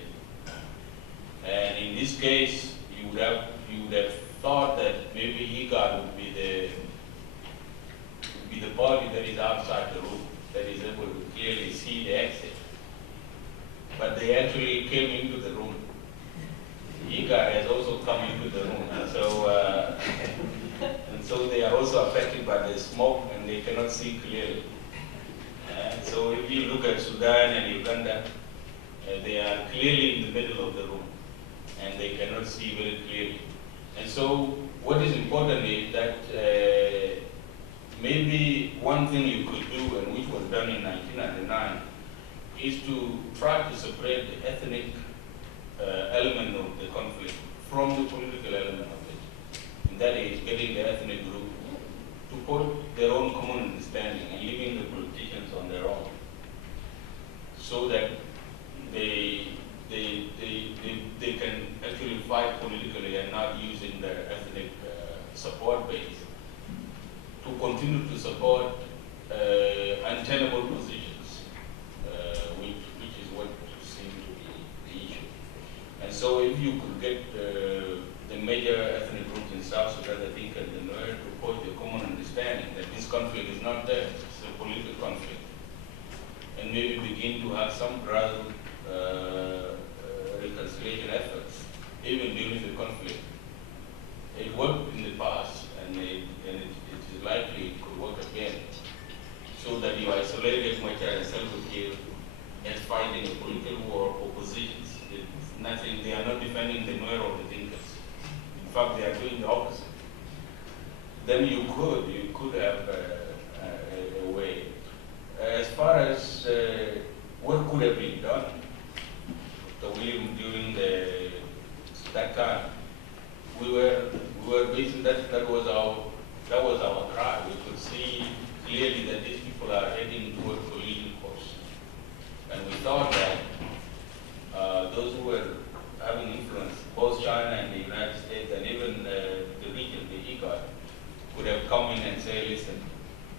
And in this case, you would have thought that maybe IGAD would be the party that is outside the room, that is able to clearly see the exit. But they actually came into the room. IGAD has also come into the room, and so they are also affected by the smoke, and they cannot see clearly. So if you look at Sudan and Uganda, they are clearly in the middle of the room, and they cannot see very clearly. And so what is important is that maybe one thing you could do, and which was done in 1999, is to try to separate the ethnic element of the conflict from the political element of it. And that is getting the ethnic group to put their own common understanding and leaving the politicians on their own, so that they can actually fight politically and not using their ethnic support base to continue to support untenable positions, which is what seems to be the issue. And so if you could get the major ethnic groups in South Sudan, I think, and the Nile to put the common understanding that this conflict is not there, it's a political conflict, and maybe begin to have some gradual reconciliation efforts, even during the conflict. It worked in the past, and it is likely it could work again, so that you isolate Machar and Salva-Kiir as fighting a political war oppositions. It's nothing, they are not defending the Nuer or the Dinkas. In fact, they are doing the opposite. Then you could have a way. As far as what could have been done, during that time, we were basically, that was our cry. We could see clearly that these people are heading toward collision course, and we thought that those who were having influence, both China and the United States, and even the region, the IGAD, could have come in and say, listen,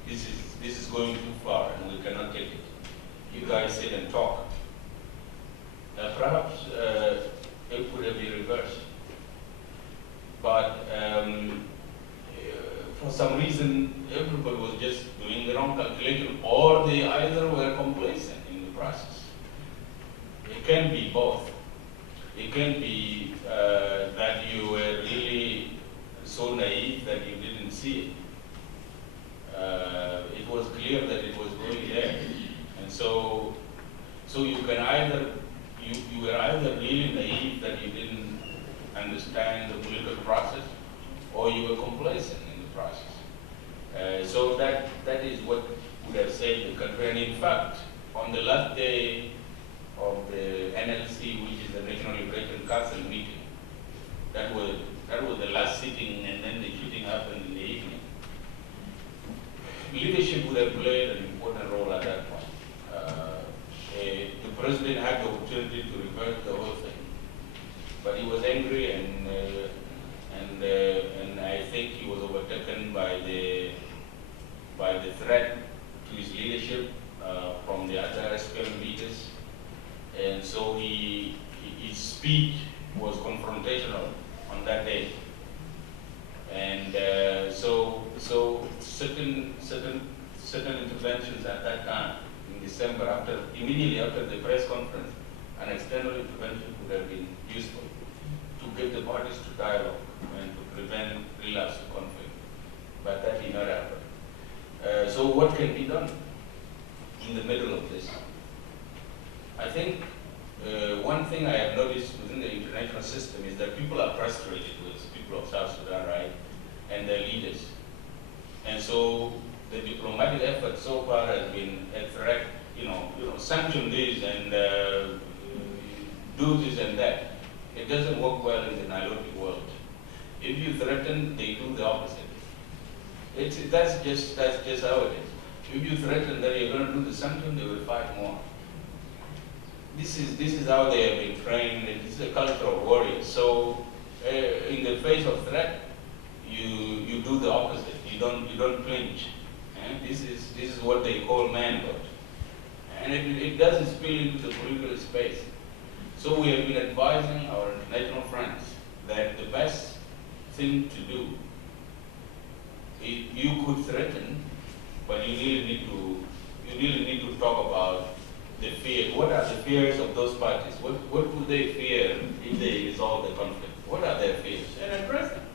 this is going too far, and we cannot take it. You guys sit and talk. Perhaps it could have been reversed. But for some reason, everybody was just doing the wrong calculation, or they either were complacent in the process. It can be both. It can be that you were really so naive that you didn't see it. It was clear that it was going there. And so you can either, you were either really naive that you didn't understand the political process, or you were complacent in the process. So that is what would have saved the country. And in fact, on the last day of the NLC, which is the National Liberation Council meeting, that was the last sitting, and then the shooting happened in the evening. Leadership would have played an important role at that point. The president had the opportunity to reverse the whole thing, but he was angry, and I think he was overtaken by the threat to his leadership from the other SPLM leaders, and so his speech was confrontational on that day, and so certain interventions at that time in December, immediately after the press conference, an external intervention would have been useful to get the parties to dialogue and to prevent relapse of conflict. But that did not happen. So what can be done in the middle of this? I think one thing I have noticed within the international system is that people are frustrated with people of South Sudan, right, and their leaders. And so the diplomatic effort so far has been a threat, sanction this and do this and that. It doesn't work well in the Nilotic world. If you threaten, they do the opposite. That's just how it is. If you threaten that you're going to do the sanction, they will fight more. This is how they have been trained. This is a culture of warriors. So in the face of threat, you do the opposite. You don't flinch. And this is what they call manhood. and it doesn't spill into the political space. So we have been advising our international friends that the best thing to do, you could threaten, but you really need to talk about the fear. What are the fears of those parties? What would they fear if they resolve the conflict? What are their fears? And address them.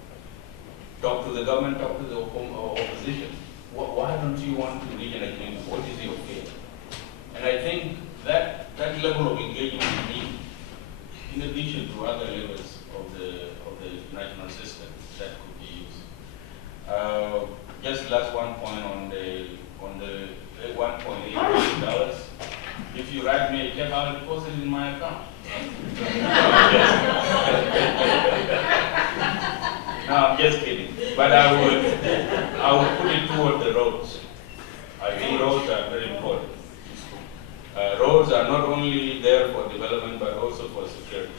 Talk to the government, talk to the opposition. Why don't you want to reach an agreement? What is your fear? And I think that level of engagement we need, in addition to other levels of the national system that could be used. Just last one point on the $1.8 billion. If you write me a check, I'll deposit it in my account. No, I'm just kidding. But I would put it toward the roads. I think roads are very important. Roads are not only there for development, but also for security.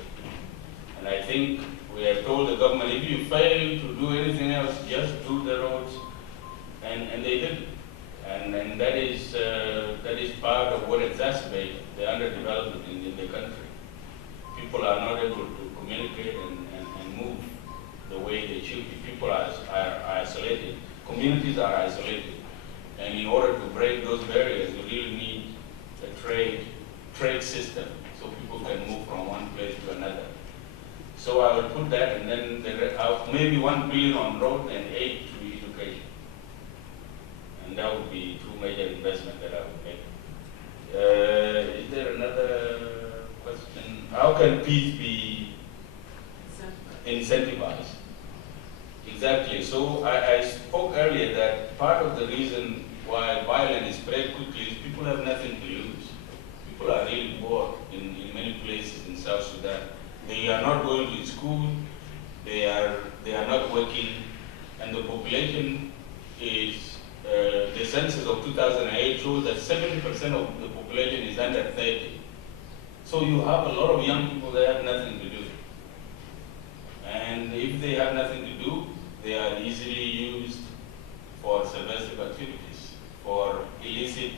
And I think we have told the government, if you fail to do anything else, just do the roads. And they did. And that is part of what exacerbates the underdevelopment in the country. People are not able to communicate and move the way they should be. People are isolated. Communities are isolated. And in order to break those barriers, you really need a trade system so people can move from one place to another. So I will put that, and then maybe $1 billion on road and $8 billion to education. And that would be two major investments that I would make. Is there another question? How can peace be incentivized? Exactly. So I spoke earlier that part of the reason why violence is spread quickly is people have nothing to lose. People are really bored in many places in South Sudan. They are not going to school, they are not working, and the population is, the census of 2008 shows that 70% of the population is under 30. So you have a lot of young people that have nothing to do. And if they have nothing to do, they are easily used for subversive activities, for illicit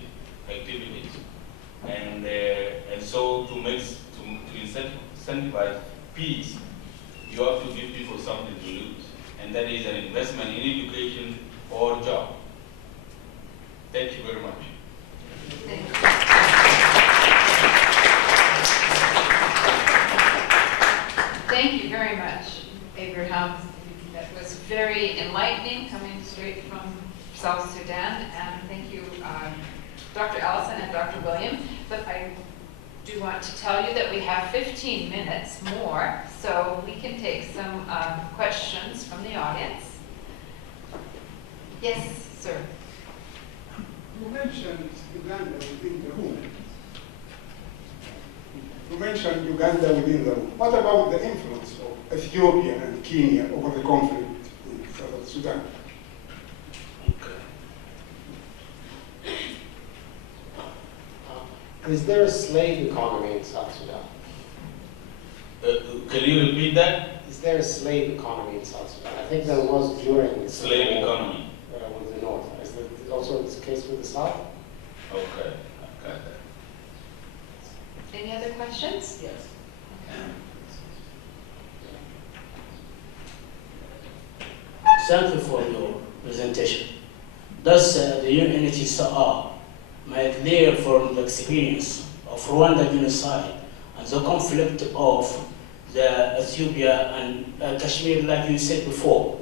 activities. And so to incentivize peace, you have to give people something to lose. And that is an investment in education or job. Thank you very much. Thank you. Thank you very much, Abraham. That was very enlightening, coming straight from South Sudan. And thank you, Dr. Allison and Dr. William. But I do want to tell you that we have 15 minutes more, so we can take some questions from the audience. Yes, sir. You mentioned Uganda within the room. You mentioned Uganda within the room. What about the influence of Ethiopia and Kenya over the conflict in South Sudan? Is there a slave economy in South Sudan? Can you repeat that? Is there a slave economy in South Sudan? I think there was during the Slave economy. With the North. Is that also the case with the South? Okay. Okay. Any other questions? Yes. Thank you for your presentation. Thus, the UNHCR made clear from the experience of Rwanda genocide and the conflict of the Ethiopia and Kashmir, like you said before.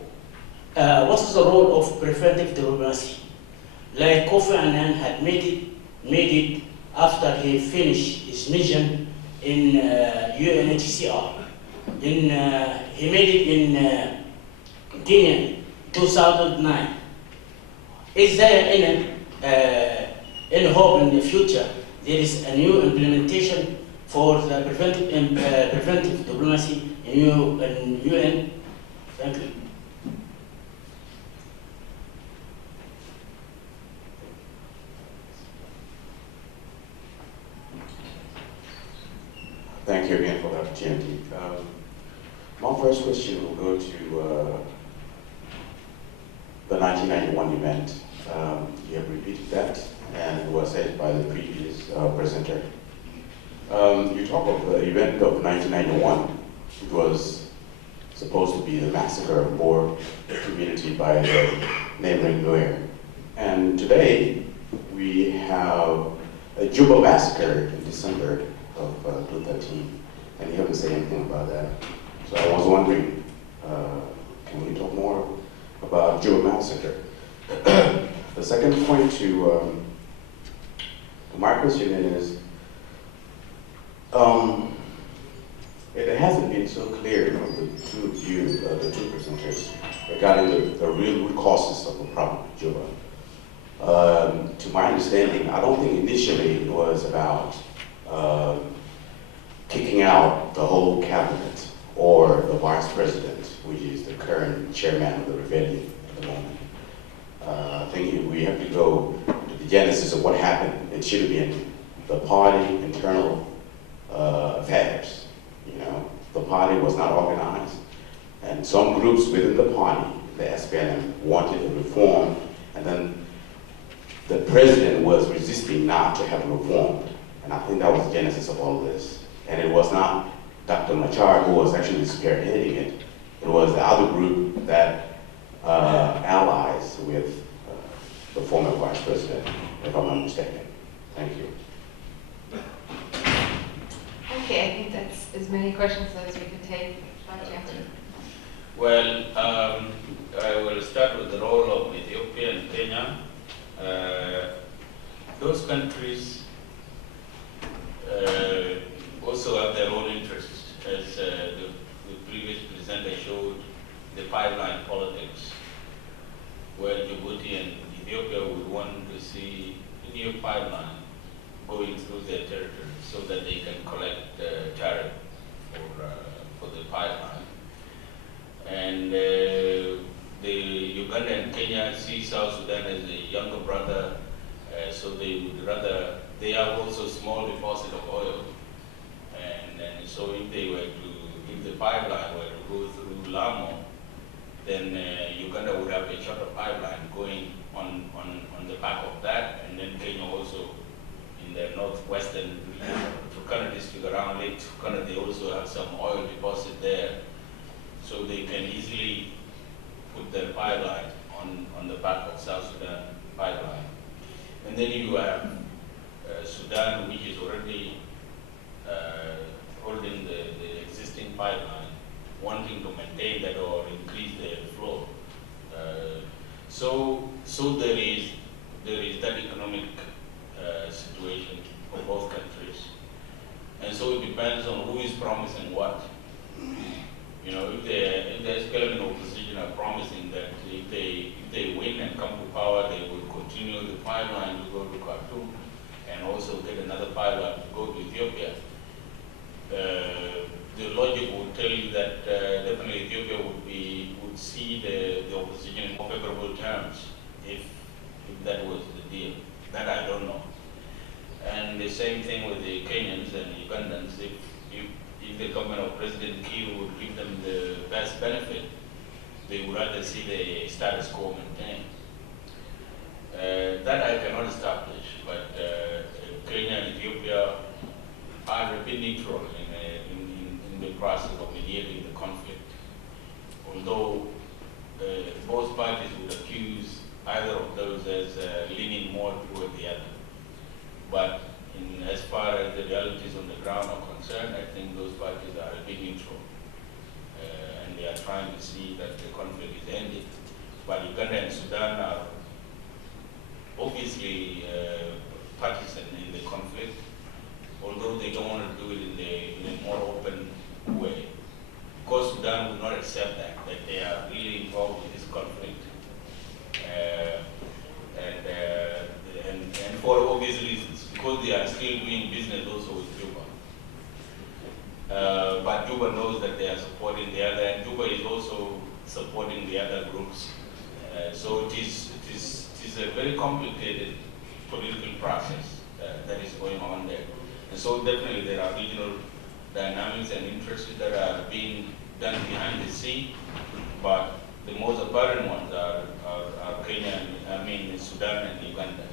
What is the role of preventive diplomacy? Like Kofi Annan had made it after he finished his mission in UNHCR. He made it in Kenya, 2009. Is there any hope in the future there is a new implementation for the preventive diplomacy in UN? Thank you. Thank you again for the opportunity. My first question will go to the 1991 event. You have repeated that, and was said by the previous presenter. You talk of the event of 1991, which was supposed to be the massacre of Boer community by the neighboring Nuer. And today, we have a Juba massacre in December of 2013, and you haven't said anything about that. So I was wondering, can we talk more about Juba massacre? The second point to my question is, it hasn't been so clear from the two views, the two presenters, regarding the real root causes of the problem in Juba. To my understanding, I don't think initially it was about kicking out the whole cabinet or the vice president, which is the current chairman of the rebellion at the moment. I think we have to go to the genesis of what happened. It should have been the party internal affairs. You know, the party was not organized, and some groups within the party, the SPLM, wanted a reform, and then the president was resisting not to have reformed. And I think that was the genesis of all this. And it was not Dr. Machar who was actually spearheading it. It was the other group that allies with the former vice president, if I'm not mistaken. Thank you. Okay, I think that's as many questions as we can take. Well, I will start with the role of Ethiopia and Kenya. Those countries also have their own interests, as the previous presenter showed, the pipeline politics, where Djibouti and Ethiopia would want to see a new pipeline going through their territory so that they can collect tariff for the pipeline. And the Uganda and Kenya see South Sudan as a younger brother, so they would rather, they have also small deposit of oil. And so if they were to, if the pipeline were to go through Lamu, then Uganda would have a shorter pipeline going on the back of that, and then Kenya also in the northwestern region, Turkana district around Lake Turkana, they also have some oil deposit there. So they can easily put their pipeline on the back of South Sudan pipeline. And then you have Sudan, which is already holding the existing pipeline, wanting to maintain that or increase their flow. So there is that economic situation for both countries. And so it depends on who is promising what. You know, if the SPLM in opposition are promising that if they win and come to power, they will continue the pipeline to go to Khartoum and also get another pipeline to go to Ethiopia, the logic would tell you that definitely Ethiopia would see the opposition in more favorable terms if that was the deal. That I don't know. And the same thing with the Kenyans and Ugandans. If the government of President Kiir would give them the best benefit, they would rather see the status quo maintained. That I cannot establish, but Kenya and Ethiopia are a bit neutral in the process of mediating the conflict. Although both parties would accuse either of those as leaning more toward the other. But as far as the realities on the ground are concerned, I think those parties are a bit neutral. And they are trying to see that the conflict is ended. But Uganda and Sudan are obviously partisan in the conflict, although they don't want to do it in a more open way. Because Sudan will not accept that they are really involved in this conflict. And for obvious reasons, because they are still doing business also with Juba. But Juba knows that they are supporting the other, and Juba is also supporting the other groups. So it is a very complicated political process that is going on there. And so definitely there are regional dynamics and interests that are being done behind the scene, but the most apparent ones are Kenya, Sudan and Uganda.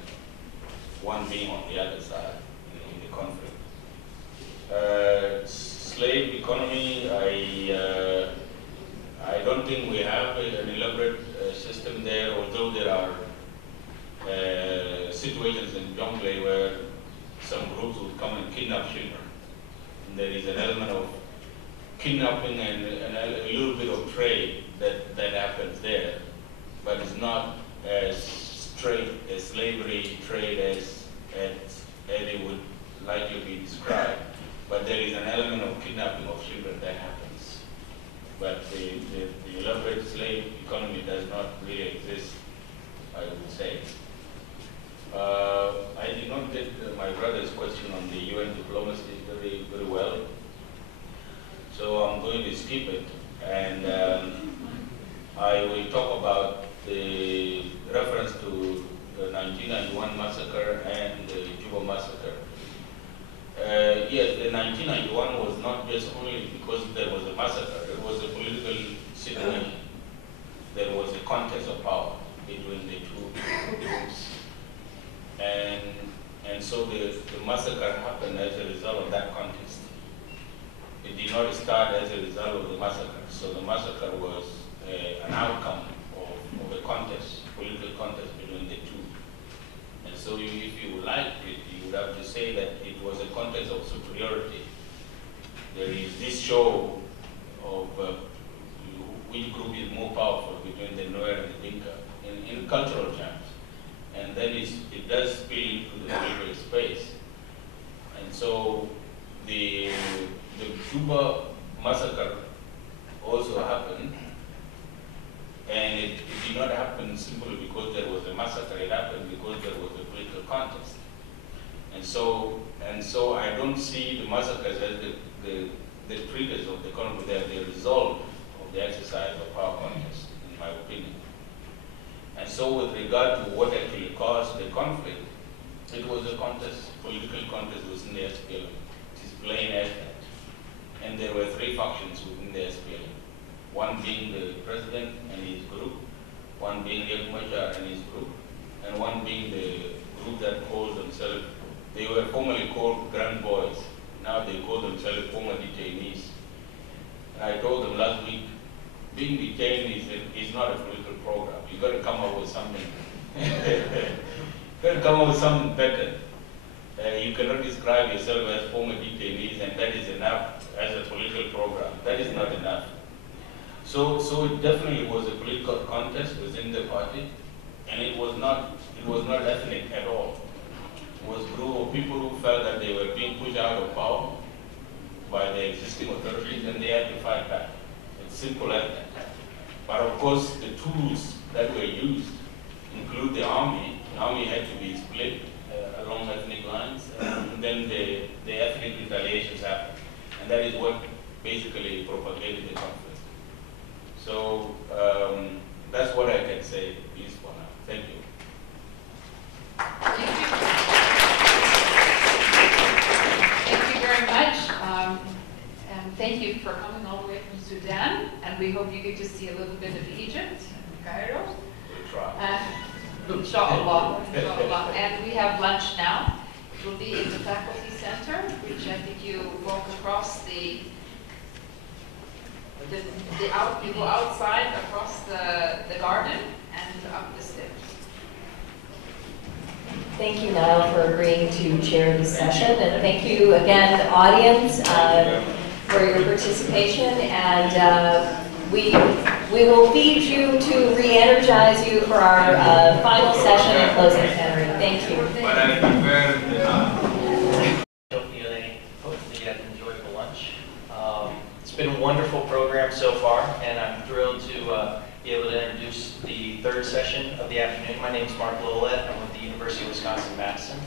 one being on the other side in the conflict. Slave economy, I don't think we have an elaborate system there, although there are situations in Jonglei where some groups would come and kidnap children. And there is an element of kidnapping and a little bit of trade that happens there, but it's not as straight a slavery trade as it would likely be described. But there is an element of kidnapping of children that happens. But the elaborate slave economy does not really exist, I would say. I did not get my brother's question on the UN diplomacy very, very well. So I'm going to skip it. And I will talk about the reference to the 1991 massacre and the Juba massacre. Yes, the 1991 was not just only because there was a massacre, it was a political situation. There was a contest of power between the two groups. And so the massacre happened as a result of that contest. It did not start as a result of the massacre. So the massacre was an outcome of a contest, political contest between the two. And so if you liked it, you would have to say that it was a contest of superiority. There is this show of which group is more powerful between the Nuer and the Dinka in cultural terms. And then it does spill into the political space. And so the Juba massacre also happened, and it did not happen simply because there was a massacre. It happened because there was a political contest. And so I don't see the massacres as the triggers of the conflict. They are the result of the exercise of power contest, in my opinion. And so with regard to what actually caused the conflict, it was a contest, political contest within the SPLM. It is plain as that. And there were three factions within the SPLM. One being the president and his group, one being Riek Machar and his group, and one being the group that calls themselves, they were formerly called Grand Boys. Now they call themselves former detainees. And I told them last week, being detained is not a political program. You've got to come up with something. You've got to come up with something better. You cannot describe yourself as former detainees and that is enough as a political program. That is not enough. So it definitely was a political contest within the party, and it was not ethnic at all. It was a group of people who felt that they were being pushed out of power by the existing authorities and they had to fight back. It's simple as that. But of course, the tools that were used include the army. The army had to be split along ethnic lines, and then the ethnic retaliations happened. And that is what basically propagated the conflict. So that's what I can say, at least for now. Thank you. Thank you. Thank you very much. And thank you for coming all the way from Sudan. And we hope you get to see a little bit of Egypt, Cairo. We'll try. Inshallah. Inshallah. And we have lunch now. It will be in the faculty center, which I think you walk across you go outside across the garden and up the stairs. Thank you, Nile, for agreeing to chair this session, and thank you again, audience, for your participation. And we will feed you to re-energize you for our final session and closing plenary. Thank you. Sophia, hopefully you had an enjoyable lunch. It's been a wonderful program so far, and I'm thrilled to be able to introduce the third session of the afternoon. My name is Lilleleht. I'm with the University of Wisconsin-Madison.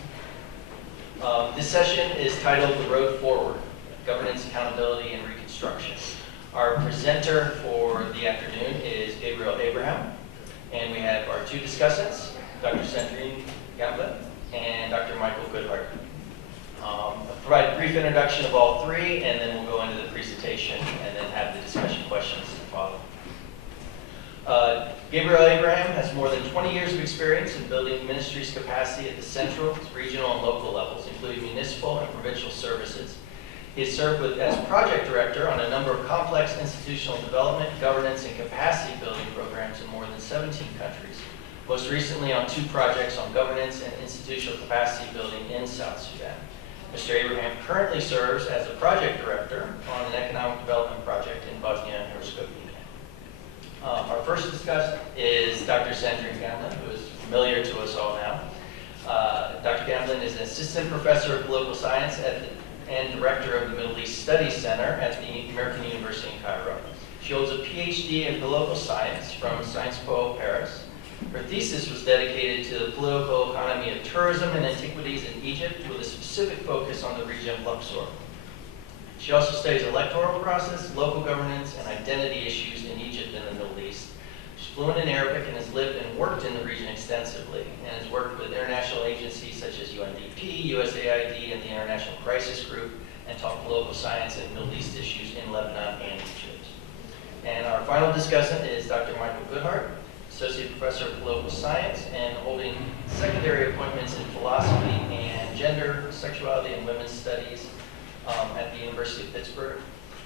This session is titled The Road Forward, Governance, Accountability, and Reconstruction. Our presenter for the afternoon is Gabriel, and we have our two discussants, Dr. Sandrine Gamble and Dr. Michael Goodhart. I'll provide a brief introduction of all three, and then we'll go into the presentation and then have the discussion questions to follow. Gabriel Abraham has more than 20 years of experience in building ministries capacity at the central, regional, and local levels, including municipal and provincial services. He has served as project director on a number of complex institutional development, governance, and capacity building programs in more than 17 countries, most recently on 2 projects on governance and institutional capacity building in South Sudan. Mr. Abraham currently serves as a project director on an economic development project in Bosnia and Herzegovina. Our first discussant is Dr. Sandrine Gamlin, who is familiar to us all now. Dr. Gamlin is an assistant professor of political science and director of the Middle East Studies Center at the American University in Cairo. She holds a PhD in political science from Sciences Po Paris. Her thesis was dedicated to the political economy of tourism and antiquities in Egypt, with a specific focus on the region of Luxor. She also studies electoral process, local governance, and identity issues in Egypt and the Middle East. She's fluent in Arabic and has lived and worked in the region extensively, and has worked with international agencies such as UNDP, USAID, and the International Crisis Group, and taught political science and Middle East issues in Lebanon and Egypt. And our final discussant is Dr. Michael Goodhart, Associate Professor of Political Science, and holding secondary appointments in philosophy and gender, sexuality, and women's studies at the University of Pittsburgh.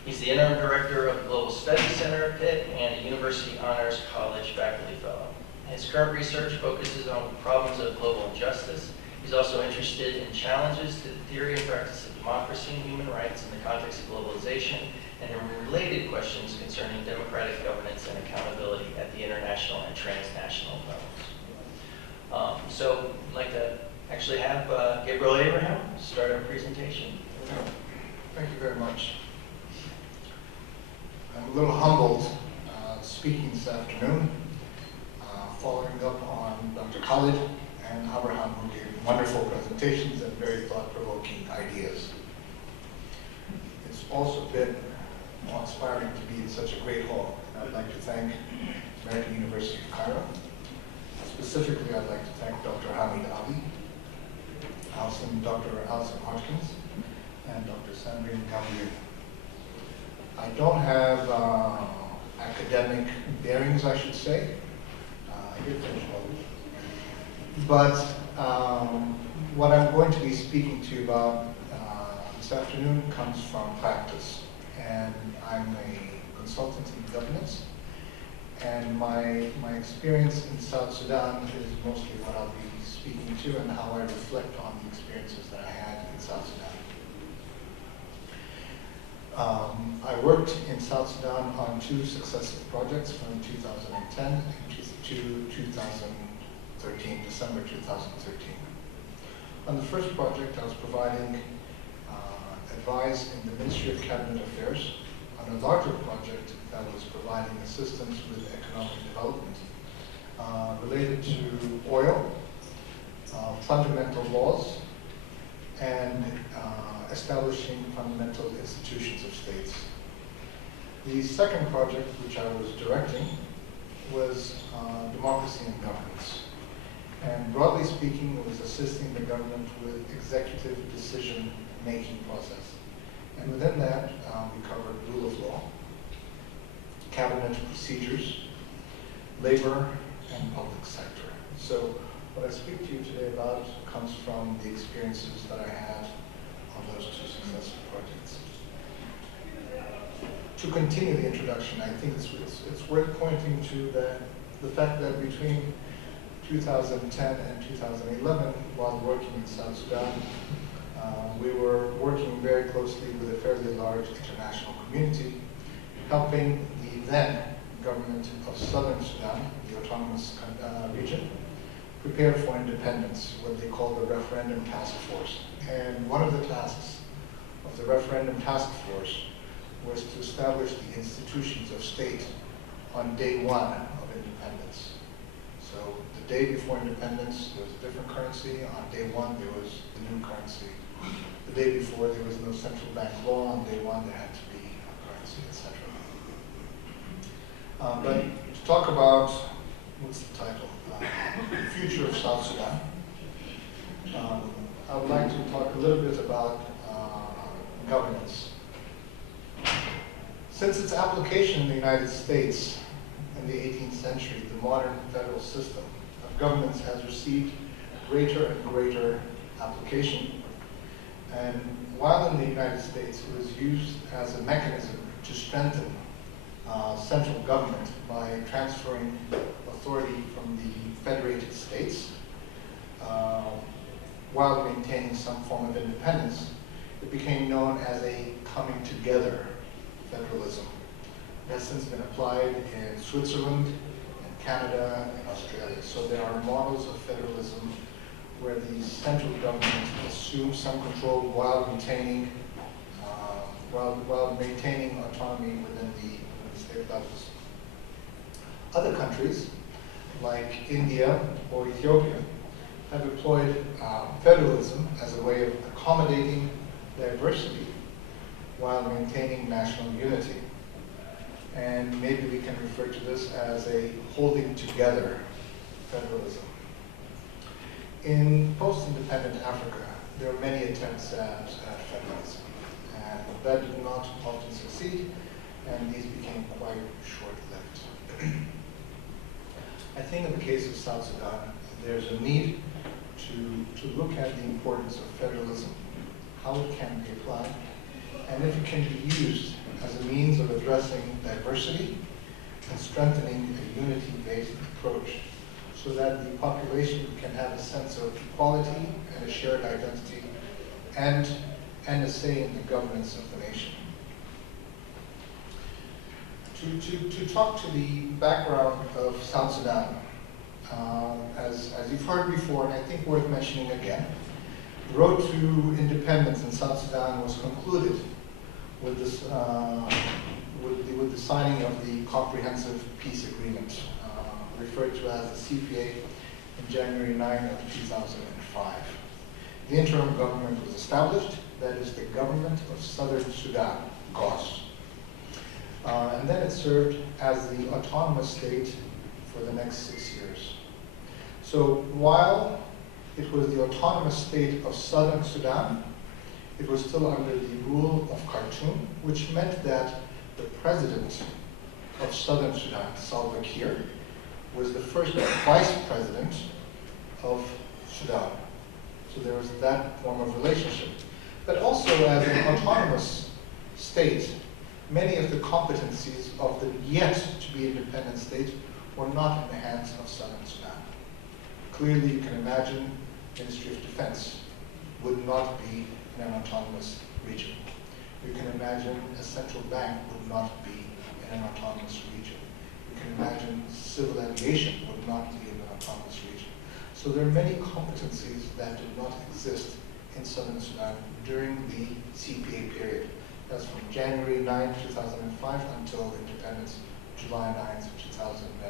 He's the interim director of the Global Studies Center at Pitt and a University Honors College faculty fellow. His current research focuses on problems of global injustice. He's also interested in challenges to the theory and practice of democracy and human rights in the context of globalization, and in related questions concerning democratic governance and accountability at the international and transnational levels. So I'd like to actually have Gabriel Abraham start our presentation. Thank you very much. I'm a little humbled speaking this afternoon, following up on Dr. Khaled and Abraham, who gave wonderful presentations and very thought-provoking ideas. It's also been inspiring to be in such a great hall. And I'd like to thank American University of Cairo. Specifically, I'd like to thank Dr. Hamid, Dr. Allison Hodgkins, and Dr. Sandrine Gamlin. I don't have academic bearings, I should say. I did finish college. But what I'm going to be speaking to you about this afternoon comes from practice. And I'm a consultant in governance. And my experience in South Sudan is mostly what I'll be speaking to and how I reflect on the experiences that I had in South Sudan. I worked in South Sudan on 2 successive projects from 2010 to 2013, December 2013. On the first project, I was providing advice in the Ministry of Cabinet Affairs on a larger project that was providing assistance with economic development related to oil, fundamental laws, and establishing fundamental institutions of states. The second project, which I was directing, was democracy and governance. And broadly speaking, it was assisting the government with executive decision-making process. And within that, we covered rule of law, cabinet procedures, labor, and public sector. So what I speak to you today about comes from the experiences that I had on those 2 successive projects. To continue the introduction, I think it's worth pointing to the fact that between 2010 and 2011, while working in South Sudan, we were working very closely with a fairly large international community, helping the then government of Southern Sudan, the autonomous region, prepare for independence, what they call the Referendum Task Force. And one of the tasks of the Referendum Task Force was to establish the institutions of state on day 1 of independence. So the day before independence, there was a different currency. On day 1, there was the new currency. The day before, there was no central bank law. On day 1, there had to be a currency, etc. But to talk about, what's the title? The future of South Sudan. I would like to talk a little bit about governance. Since its application in the United States in the 18th century, the modern federal system of governance has received greater and greater application. And while in the United States it was used as a mechanism to strengthen central government by transferring authority from the federated states, while maintaining some form of independence, it became known as a coming together federalism. It has since been applied in Switzerland, in Canada, and Australia. So there are models of federalism where the central government assumes some control while maintaining autonomy within the state levels. Other countries, like India or Ethiopia, have employed federalism as a way of accommodating diversity while maintaining national unity. And maybe we can refer to this as a holding together federalism. In post-independent Africa, there are many attempts at federalism, and that did not often succeed, and these became quite short-lived. I think in the case of South Sudan, there's a need to look at the importance of federalism, how it can be applied, and if it can be used as a means of addressing diversity and strengthening a unity-based approach so that the population can have a sense of equality and a shared identity and a say in the governance of the nation. To talk to the background of South Sudan, as you've heard before, and I think worth mentioning again, the road to independence in South Sudan was concluded with this, with the signing of the Comprehensive Peace Agreement, referred to as the CPA, in January 9 of 2005. The interim government was established, that is the Government of Southern Sudan, GOS. And then it served as the autonomous state for the next 6 years. So while it was the autonomous state of Southern Sudan, it was still under the rule of Khartoum, which meant that the president of Southern Sudan, Salva Kiir, was the first vice president of Sudan. So there was that form of relationship. But also as an autonomous state, many of the competencies of the yet-to-be independent state were not in the hands of Southern Sudan. Clearly, you can imagine Ministry of Defense would not be in an autonomous region. You can imagine a central bank would not be in an autonomous region. You can imagine civil aviation would not be in an autonomous region. So there are many competencies that did not exist in Southern Sudan during the CPA period. That's from January 9, 2005 until independence, July 9, 2011.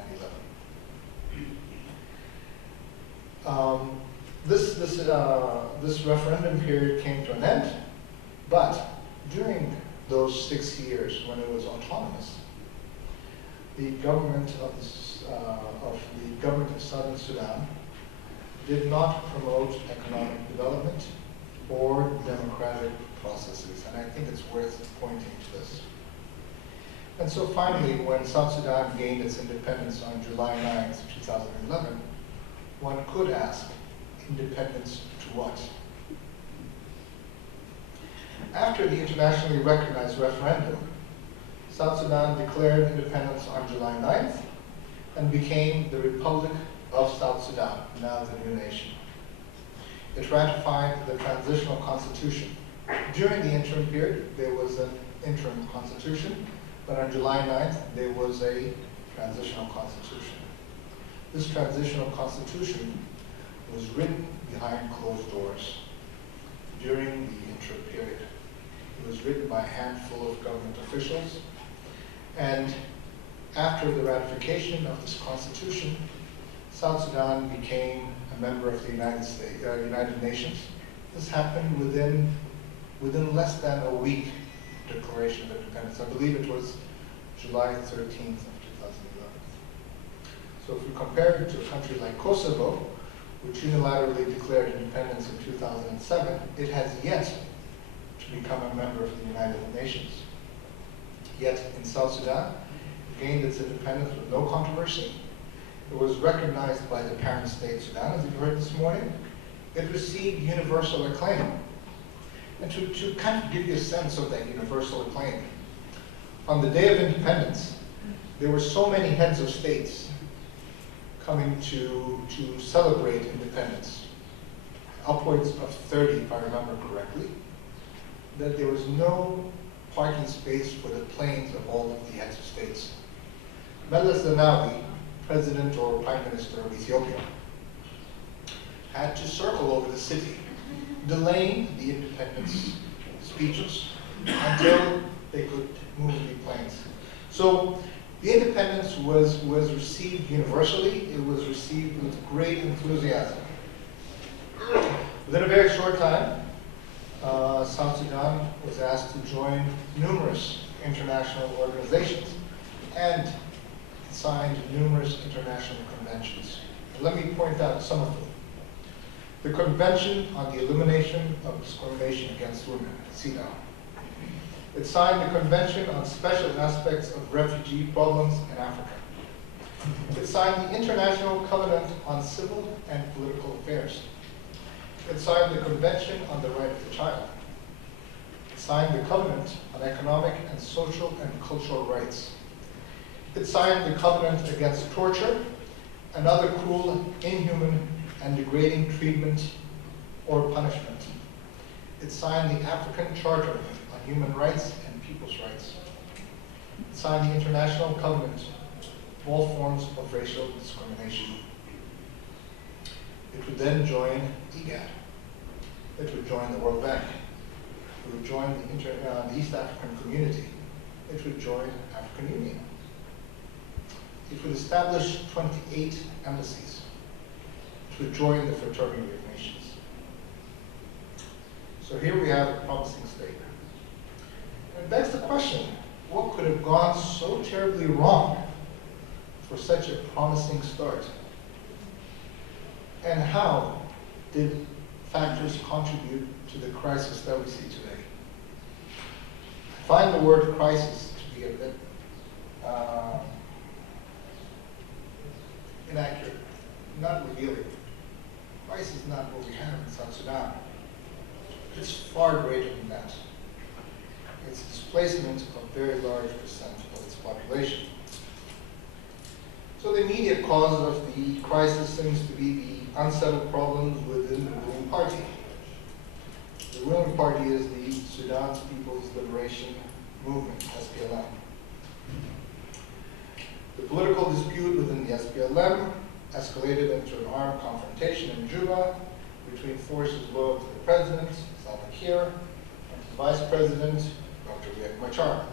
This referendum period came to an end, but during those 6 years when it was autonomous, the government of Southern Sudan did not promote economic development or democratic processes, and I think it's worth pointing to this. And so finally, when South Sudan gained its independence on July 9, 2011, one could ask, independence to what? After the internationally recognized referendum, South Sudan declared independence on July 9th and became the Republic of South Sudan, now the new nation. It ratified the transitional constitution. During the interim period, there was an interim constitution, but on July 9th, there was a transitional constitution. This transitional constitution was written behind closed doors during the interim period. It was written by a handful of government officials, and after the ratification of this constitution, South Sudan became a member of the United Nations. This happened within less than a week of declaration of independence. I believe it was July 13th of 2011. So if we compare it to a country like Kosovo, which unilaterally declared independence in 2007, it has yet to become a member of the United Nations. Yet in South Sudan, it gained its independence with no controversy. It was recognized by the parent state Sudan, as you've heard this morning. It received universal acclaim. And to kind of give you a sense of that universal acclaim, on the day of independence, there were so many heads of states coming to celebrate independence, upwards of 30, if I remember correctly, that there was no parking space for the planes of all of the heads of states. Meles Zenawi, President or Prime Minister of Ethiopia, had to circle over the city, delaying the independence speeches until they could move the planes. So the independence was received universally. It was received with great enthusiasm. Within a very short time, South Sudan was asked to join numerous international organizations and signed numerous international conventions. And let me point out some of them. The Convention on the Elimination of Discrimination Against Women, SUDD. It signed the Convention on Special Aspects of Refugee Problems in Africa. It signed the International Covenant on Civil and Political Affairs. It signed the Convention on the Right of the Child. It signed the Covenant on Economic and Social and Cultural Rights. It signed the Covenant against torture and other cruel, inhuman, and degrading treatment or punishment. It signed the African Charter on Human Rights and People's Rights. It signed the International Covenant of all forms of racial discrimination. It would then join IGAD. It would join the World Bank. It would join the East African Community. It would join African Union. It would establish 28 embassies. It would join the Fraternity of Nations. So here we have a promising state. And it begs the question, what could have gone so terribly wrong for such a promising start? And how did factors contribute to the crisis that we see today? I find the word crisis to be a bit inaccurate, not revealing. Crisis is not what we have in South Sudan. It's far greater than that. It's displacement of a very large percent of its population. So the immediate cause of the crisis seems to be the unsettled problems within the ruling party. The ruling party is the Sudan's People's Liberation Movement, SPLM. The political dispute within the SPLM escalated into an armed confrontation in Juba between forces loyal to the president, Salva Kiir, and his vice president, Dr. Riek Machar.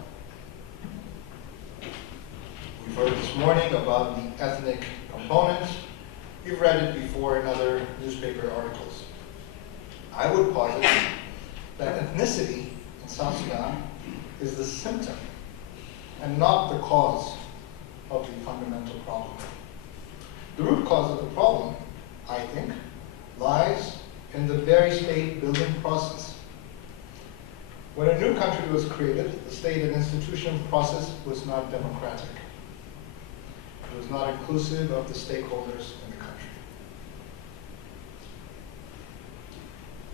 We've heard this morning about the ethnic component. You've read it before in other newspaper articles. I would posit that ethnicity in South Sudan is the symptom and not the cause of the fundamental problem. The root cause of the problem, I think, lies in the very state building process. When a new country was created, the state and institution process was not democratic. It was not inclusive of the stakeholders in the country.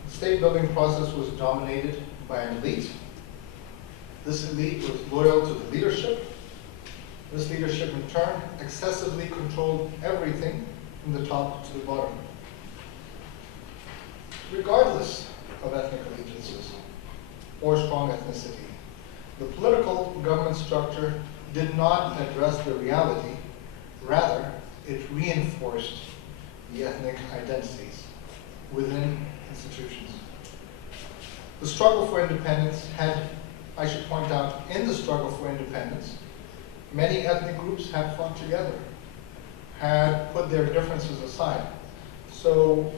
The state building process was dominated by an elite. This elite was loyal to the leadership. This leadership, in turn, excessively controlled everything from the top to the bottom. Regardless of ethnic allegiances or strong ethnicity, the political government structure did not address the reality. Rather, it reinforced the ethnic identities within institutions. The struggle for independence had, I should point out, in the struggle for independence, many ethnic groups had fought together, had put their differences aside. So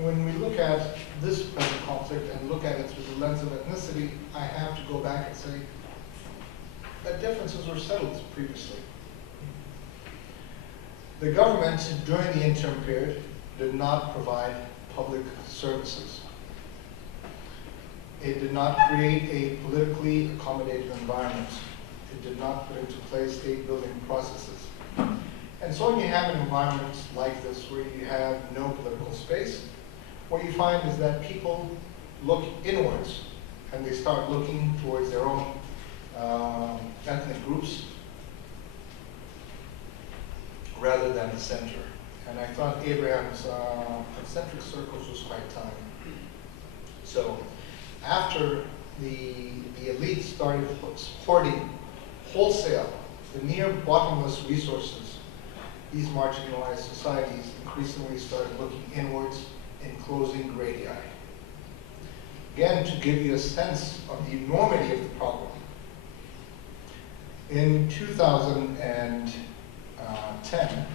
when we look at this present conflict and look at it through the lens of ethnicity, I have to go back and say that differences were settled previously. The government, during the interim period, did not provide public services. It did not create a politically accommodative environment. It did not put into place state-building processes. And so when you have an environment like this where you have no political space, what you find is that people look inwards and they start looking towards their own ethnic groups rather than the center. And I thought Abraham's concentric circles was quite telling. So after the elite started hoarding wholesale the near bottomless resources, these marginalized societies increasingly started looking inwards and closing great eye. Again, to give you a sense of the enormity of the problem, in 2010,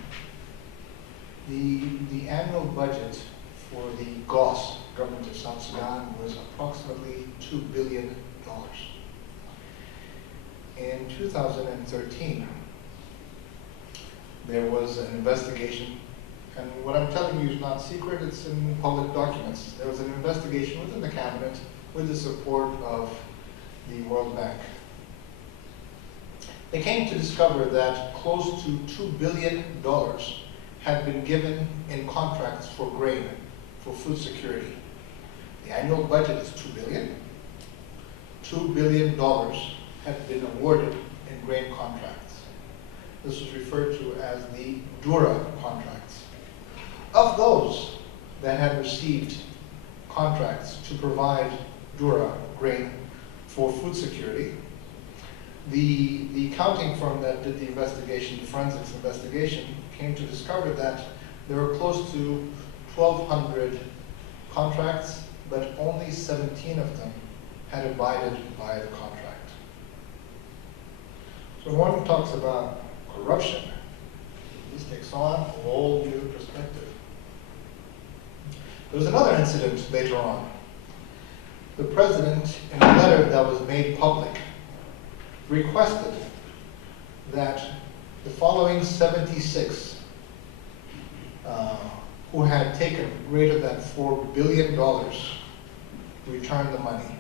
the annual budget for the GOS, Government of South Sudan, was approximately $2 billion. In 2013, there was an investigation, and what I'm telling you is not secret, it's in public documents. There was an investigation within the cabinet with the support of the World Bank. They came to discover that close to $2 billion had been given in contracts for grain, for food security. The annual budget is $2 billion. $2 billion had been awarded in grain contracts. This was referred to as the Dura contracts. Of those that had received contracts to provide Dura grain for food security, the accounting firm that did the investigation, the forensics investigation, came to discover that there were close to 1,200 contracts, but only 17 of them had abided by the contract. So when one talks about corruption, this takes on a whole new perspective. There was another incident later on. The president, in a letter that was made public, requested that the following 76 who had taken greater than $4 billion return the money.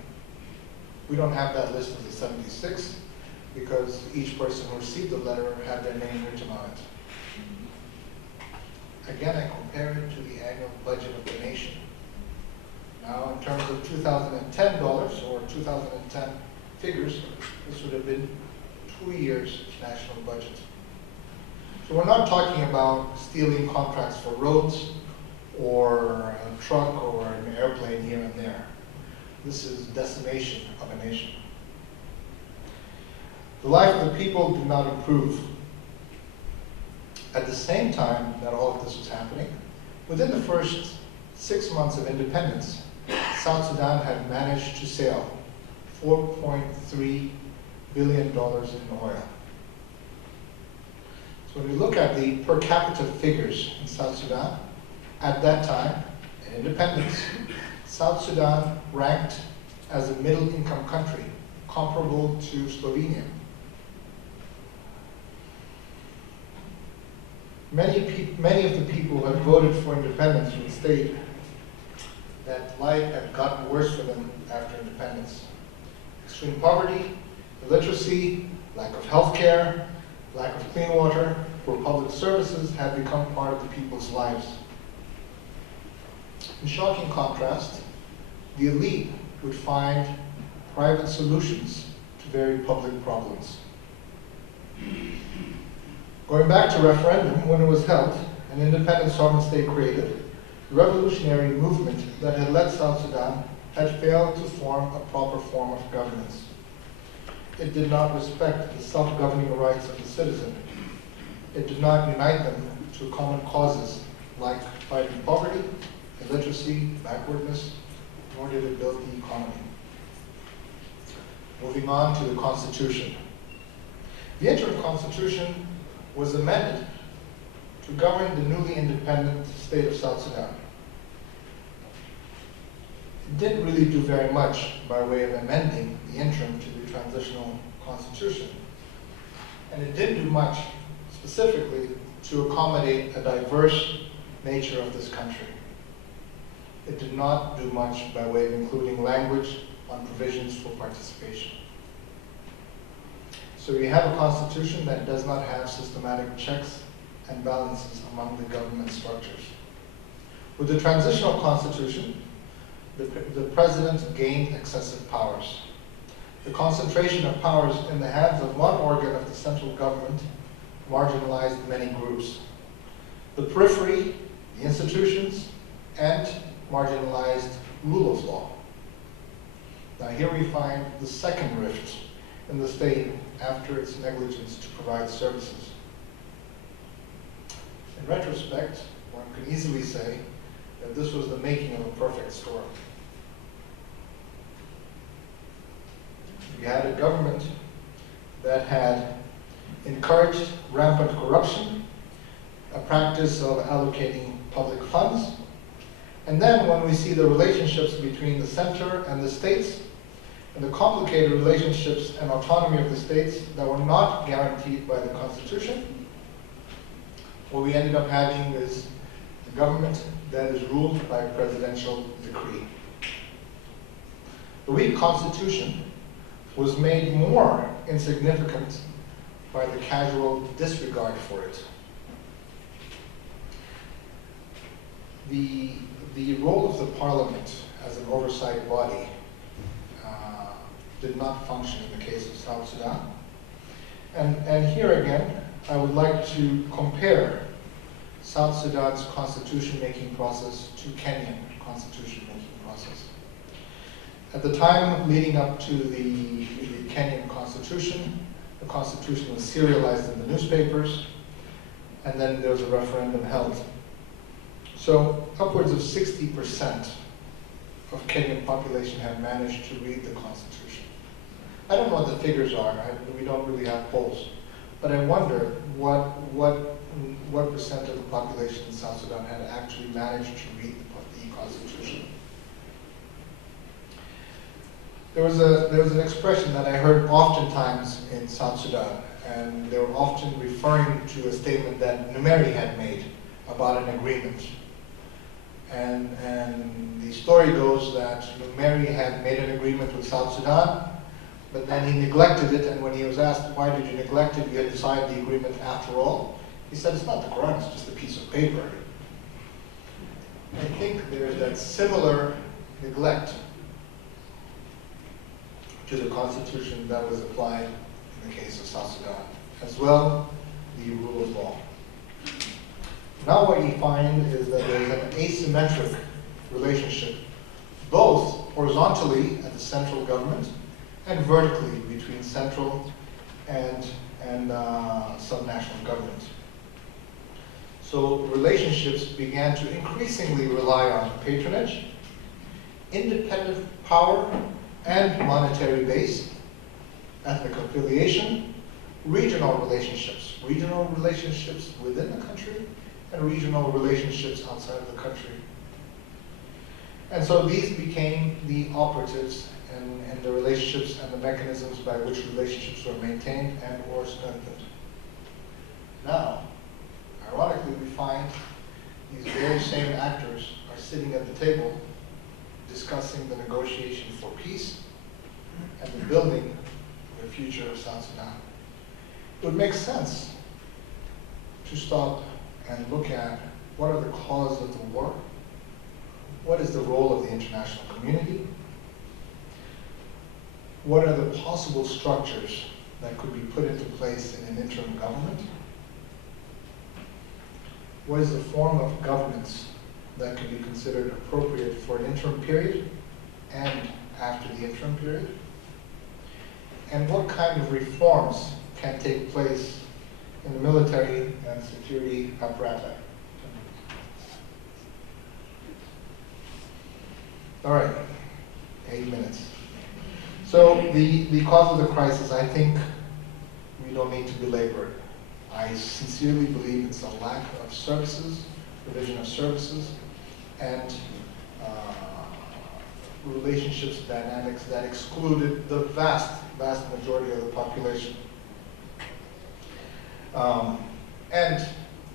We don't have that list of the 76 because each person who received the letter had their name written on it. Again, I compare it to the annual budget of the nation. Now, in terms of 2010 dollars or 2010 figures, this would have been 2 years' national budget. So we're not talking about stealing contracts for roads or a truck or an airplane here and there. This is decimation of a nation. The life of the people did not improve. At the same time that all of this was happening, within the first 6 months of independence, South Sudan had managed to sell $4.3 billion in oil. So when we look at the per capita figures in South Sudan, at that time, in independence, South Sudan ranked as a middle-income country, comparable to Slovenia. Many of the people who had voted for independence would state that life had gotten worse for them after independence. Extreme poverty, illiteracy, lack of health care, lack of clean water, poor public services had become part of the people's lives. In shocking contrast, the elite would find private solutions to very public problems. Going back to referendum, when it was held, an independent sovereign state created, the revolutionary movement that had led South Sudan had failed to form a proper form of governance. It did not respect the self-governing rights of the citizen. It did not unite them to common causes like fighting poverty, illiteracy, backwardness, nor did it build the economy. Moving on to the Constitution. The interim Constitution was amended to govern the newly independent state of South Sudan. It didn't really do very much by way of amending the interim to the transitional constitution. And it didn't do much specifically to accommodate a diverse nature of this country. It did not do much by way of including language on provisions for participation. So we have a constitution that does not have systematic checks and balances among the government structures. With the transitional constitution, the president gained excessive powers. The concentration of powers in the hands of one organ of the central government marginalized many groups. The periphery, the institutions, and marginalized rule of law. Now here we find the second rift in the state after its negligence to provide services. In retrospect, one could easily say that this was the making of a perfect storm. We had a government that had encouraged rampant corruption, a practice of allocating public funds, and then when we see the relationships between the center and the states, and the complicated relationships and autonomy of the states that were not guaranteed by the Constitution, what we ended up having is a government that is ruled by presidential decree. The weak Constitution was made more insignificant by the casual disregard for it. The role of the parliament as an oversight body did not function in the case of South Sudan. And here again, I would like to compare South Sudan's constitution-making process to Kenyan constitution-making process. At the time leading up to the Kenyan constitution, the constitution was serialized in the newspapers, and then there was a referendum held. So upwards of 60% of Kenyan population have managed to read the constitution. I don't know what the figures are. We don't really have polls, but I wonder what percent of the population in South Sudan had actually managed to read the constitution. There was an expression that I heard oftentimes in South Sudan, and they were often referring to a statement that Numeri had made about an agreement. And the story goes that Numeri had made an agreement with South Sudan, but then he neglected it, and when he was asked, why did you neglect it? You had signed the agreement after all. He said, it's not the Quran, it's just a piece of paper. I think there's that similar neglect to the constitution that was applied in the case of South Sudan, as well the rule of law. Now what you find is that there's an asymmetric relationship, both horizontally at the central government and vertically between central and subnational government. So relationships began to increasingly rely on patronage, independent power and monetary base, ethnic affiliation, regional relationships within the country, and regional relationships outside of the country. And so these became the operatives and the relationships and the mechanisms by which relationships were maintained and or strengthened. Now, ironically, we find these very same actors are sitting at the table discussing the negotiation for peace and the building of the future of South Sudan. It would make sense to stop and look at what are the causes of the war, what is the role of the international community, what are the possible structures that could be put into place in an interim government, what is the form of governance that can be considered appropriate for an interim period and after the interim period, and what kind of reforms can take place in the military and security apparatus. All right, 8 minutes. So the cause of the crisis, I think we don't need to belabor it. I sincerely believe it's a lack of services, provision of services, and relationships dynamics that excluded the vast majority of the population. And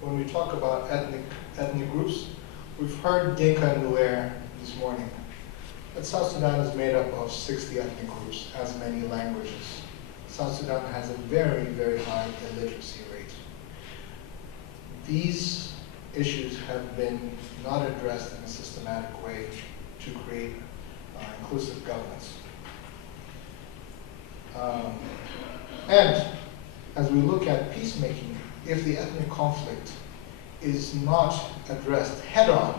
when we talk about ethnic groups, we've heard Dinka and Nuer this morning. But South Sudan is made up of 60 ethnic groups, as many languages, South Sudan has a very, very high illiteracy rate. These issues have been not addressed in a systematic way to create inclusive governance. And as we look at peacemaking, if the ethnic conflict is not addressed head-on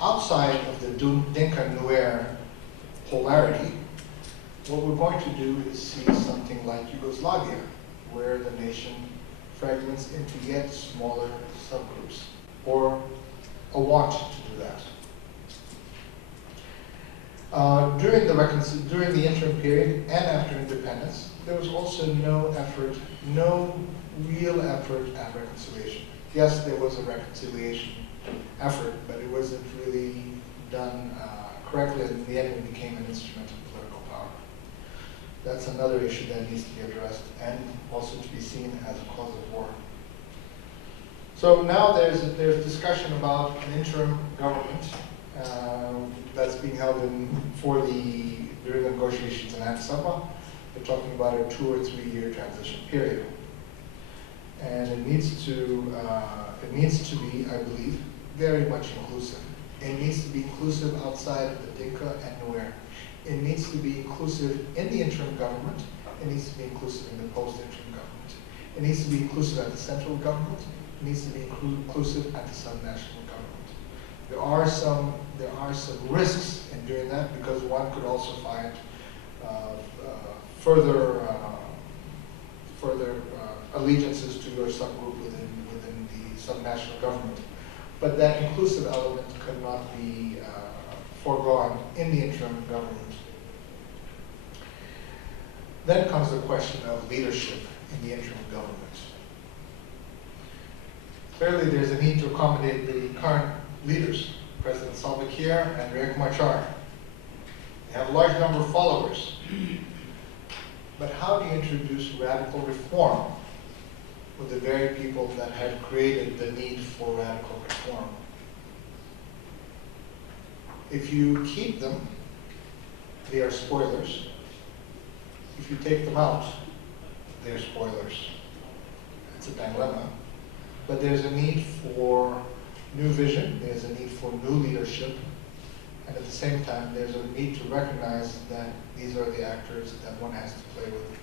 outside of the Dinka-Nuer polarity, what we're going to do is see something like Yugoslavia, where the nation fragments into yet smaller subgroups, or a want to do that. During the interim period and after independence, there was also no real effort at reconciliation. Yes, there was a reconciliation effort, but it wasn't really done correctly, and in the end it became an instrument of political power. That's another issue that needs to be addressed and also to be seen as a cause of war. So now there's discussion about an interim government that's being held during the negotiations in Addis Ababa. They're talking about a 2 or 3 year transition period, and it needs to be, I believe, very much inclusive. It needs to be inclusive outside of the Dinka and Nuer. It needs to be inclusive in the interim government. It needs to be inclusive in the post-interim government. It needs to be inclusive at the central government. It needs to be inclusive at the subnational government. There are some risks in doing that, because one could also find further allegiances to your subgroup within the subnational government. But that inclusive element could not be foregone in the interim government. Then comes the question of leadership in the interim government. Clearly, there's a need to accommodate the current leaders, President Salva Kiir and Riek Machar. They have a large number of followers. But how do you introduce radical reform with the very people that have created the need for radical reform? If you keep them, they are spoilers. If you take them out, they're spoilers. It's a dilemma. But there's a need for new vision, there's a need for new leadership, and at the same time, there's a need to recognize that these are the actors that one has to play with.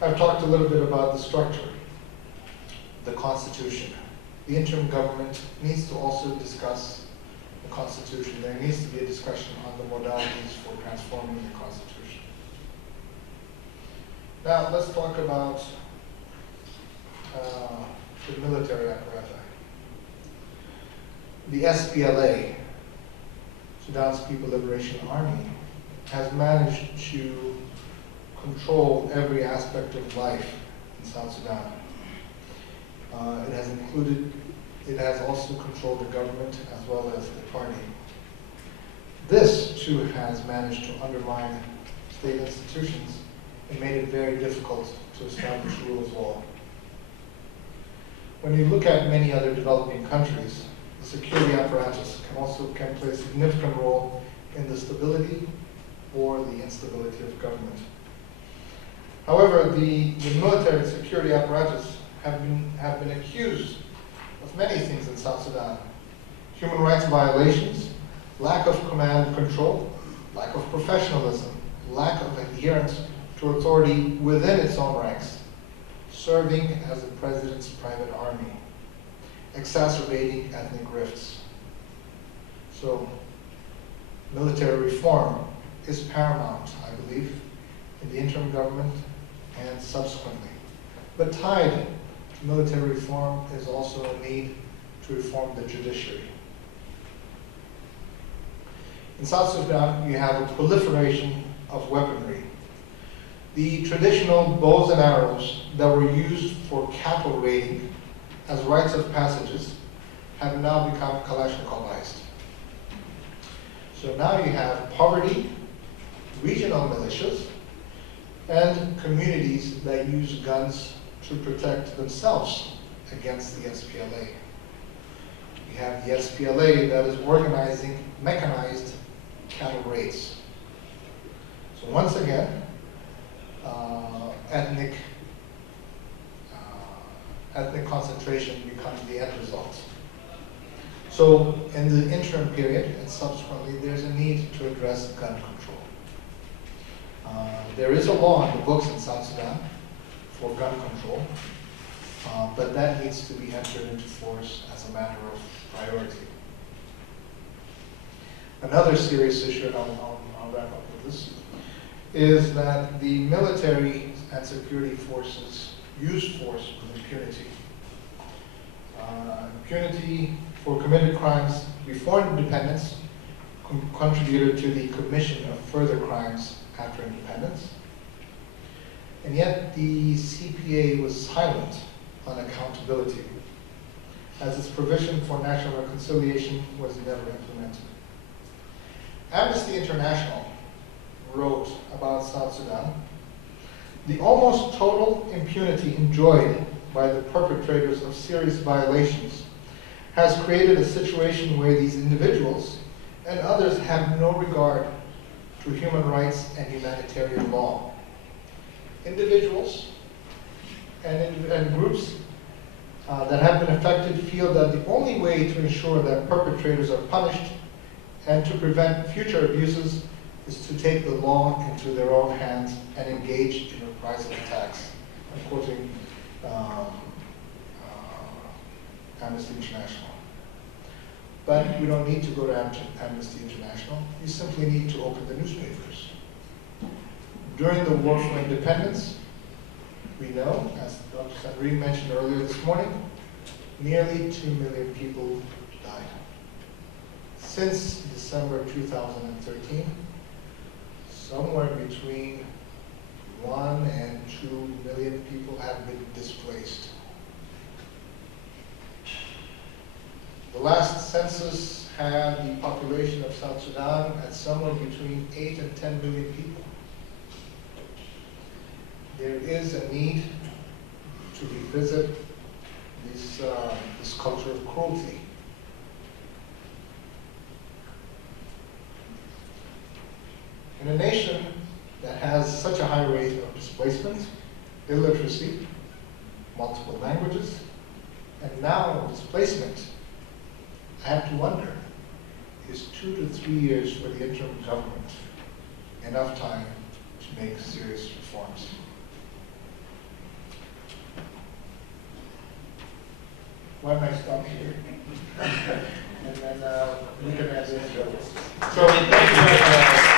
I've talked a little bit about the structure, the Constitution. The interim government needs to also discuss the Constitution. There needs to be a discussion on the modalities for transforming the Constitution. Now, let's talk about the military apparatus. The SPLA, Sudan's People Liberation Army, has managed to control every aspect of life in South Sudan. It has also controlled the government as well as the party. This, too, has managed to undermine state institutions and made it very difficult to establish rule of law. When you look at many other developing countries, the security apparatus can play a significant role in the stability or the instability of government. However, the military and security apparatus have been accused of many things in South Sudan. Human rights violations, lack of command and control, lack of professionalism, lack of adherence to authority within its own ranks, serving as the president's private army, exacerbating ethnic rifts. So, military reform is paramount, I believe, in the interim government and subsequently. But tied to military reform is also a need to reform the judiciary. In South Sudan, you have a proliferation of weaponry. The traditional bows and arrows that were used for cattle raiding as rites of passages have now become Kalashnikovized. So now you have poverty, regional militias, and communities that use guns to protect themselves against the SPLA. You have the SPLA that is organizing mechanized cattle raids. So once again, ethnic concentration becomes the end result. So in the interim period and subsequently, there's a need to address gun control. There is a law in the books in South Sudan for gun control, but that needs to be entered into force as a matter of priority. Another serious issue, and I'll wrap up with this, is that the military and security forces use force with impunity. Impunity for committed crimes before independence contributed to the commission of further crimes after independence. And yet the CPA was silent on accountability, as its provision for national reconciliation was never implemented. Amnesty International wrote about South Sudan, the almost total impunity enjoyed by the perpetrators of serious violations has created a situation where these individuals and others have no regard to human rights and humanitarian law. Individuals and groups that have been affected feel that the only way to ensure that perpetrators are punished and to prevent future abuses is to take the law into their own hands and engage in reprisal attacks. I'm quoting Amnesty International. But we don't need to go to Amnesty International. You simply need to open the newspapers. During the War for Independence, we know, as Dr. Sandrine mentioned earlier this morning, nearly 2 million people died. Since December 2013, somewhere between 1 and 2 million people have been displaced. The last census had the population of South Sudan at somewhere between 8 and 10 million people. There is a need to revisit this culture of cruelty. In a nation that has such a high rate of displacement, illiteracy, multiple languages, and now displacement, I have to wonder, is 2 to 3 years for the interim government enough time to make serious reforms? Why don't I stop here? And then we can add this. So thank you very much.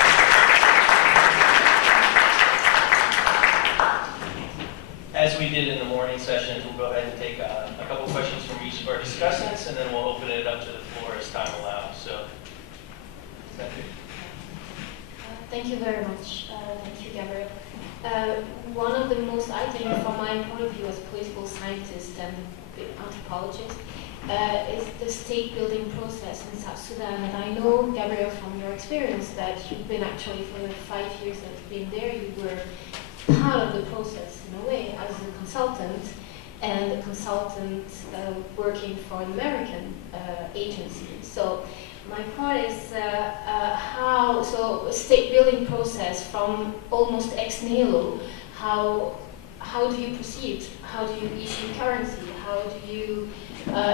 As we did in the morning sessions, we'll go ahead and take a couple questions from each of our discussants, and then we'll open it up to the floor as time allows. So, thank you. Thank you very much. Thank you, Gabriel. One of the most, I think, from my point of view as a political scientist and anthropologist, is the state-building process in South Sudan. And I know, Gabriel, from your experience, that you've been actually, for the 5 years that you've been there, you were part of the process in a way as a consultant, and a consultant working for an American agency. So my point is so state building process from almost ex nihilo, how do you proceed? How do you issue currency? How do you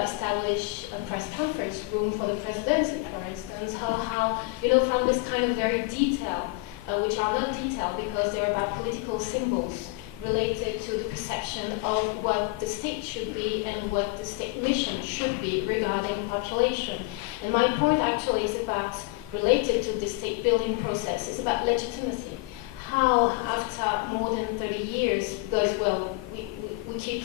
establish a press conference room for the presidency, for instance? How from this kind of very detail, which are not detailed because they're about political symbols related to the perception of what the state should be and what the state mission should be regarding population. And my point actually is about, related to the state building process, is about legitimacy. How, after more than 30 years, because, well, we keep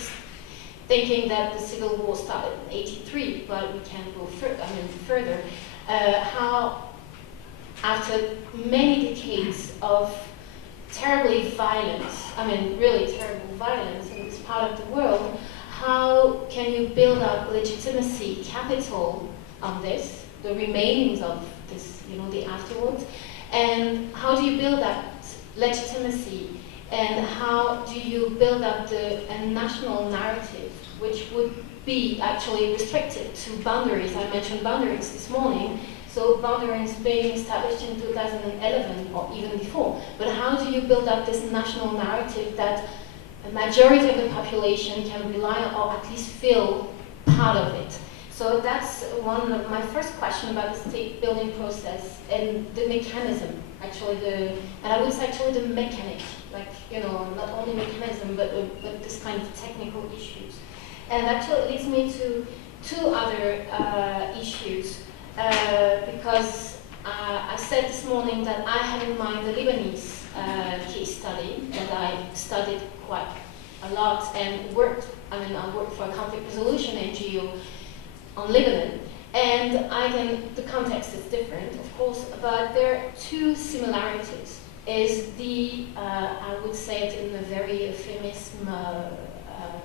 thinking that the civil war started in '83, but we can go further. How, after many decades of terribly violent, really terrible violence in this part of the world, how can you build up legitimacy capital on this, the remainings of this, the afterwards, and how do you build up legitimacy, and how do you build up a national narrative which would be actually restricted to boundaries? I mentioned boundaries this morning. So boundaries being established in 2011 or even before. But how do you build up this national narrative that a majority of the population can rely on or at least feel part of it. So that's one of my first question about the state building process and the mechanism, actually, and I would say actually the mechanic, like, you know, not only mechanism, but this kind of technical issues. And actually it leads me to two other issues, because I said this morning that I had in mind the Lebanese case study that I studied quite a lot and worked, I worked for a conflict resolution NGO on Lebanon, and the context is different, of course, but there are two similarities. Is I would say it in a very euphemism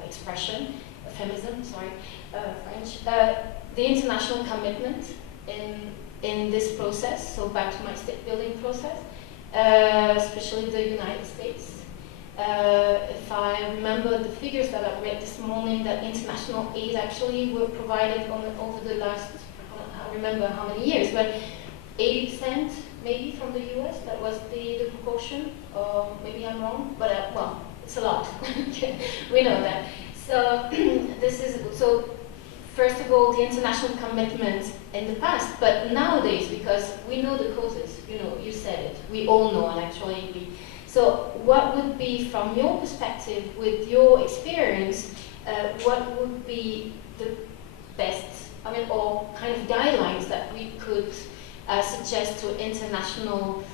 expression, euphemism, sorry, French, the international commitment in this process, so back to my state building process, especially the United States. If I remember the figures that I read this morning, that international aid actually were provided over the last, I don't remember how many years, but 80% maybe from the US, that was the proportion, or maybe I'm wrong, but well, it's a lot, we know that. So so first of all, the international commitment in the past, but nowadays, because we know the causes, you know, you said it, we all know, and actually so what would be, from your perspective, with your experience, what would be the best, or kind of guidelines that we could suggest to international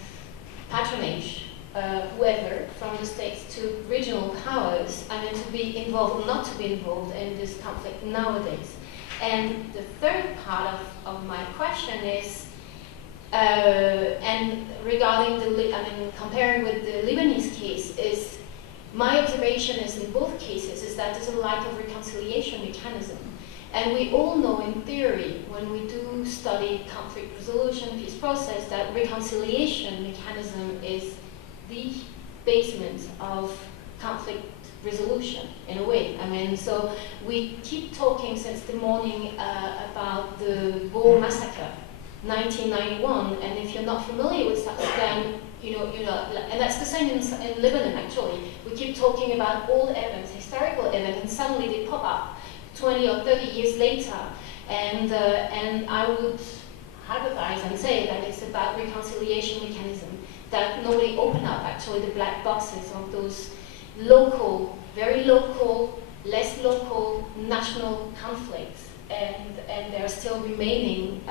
patronage, whoever, from the states to regional powers, to be involved, not to be involved in this conflict nowadays? And the third part of my question is, and regarding comparing with the Lebanese case, is my observation is in both cases is that there's a lack of reconciliation mechanism. And we all know in theory, when we do study conflict resolution, peace process, that reconciliation mechanism is the basement of conflict resolution, in a way. So we keep talking since the morning about the Boer massacre, 1991, and if you're not familiar with South Sudan, you know, and that's the same in Lebanon, actually. We keep talking about old evidence, historical evidence, and suddenly they pop up 20 or 30 years later, and I would hypothesize and say that it's about reconciliation mechanism, that nobody opened up, actually, the black boxes of those local, very local, less local, national conflicts. And they're still remaining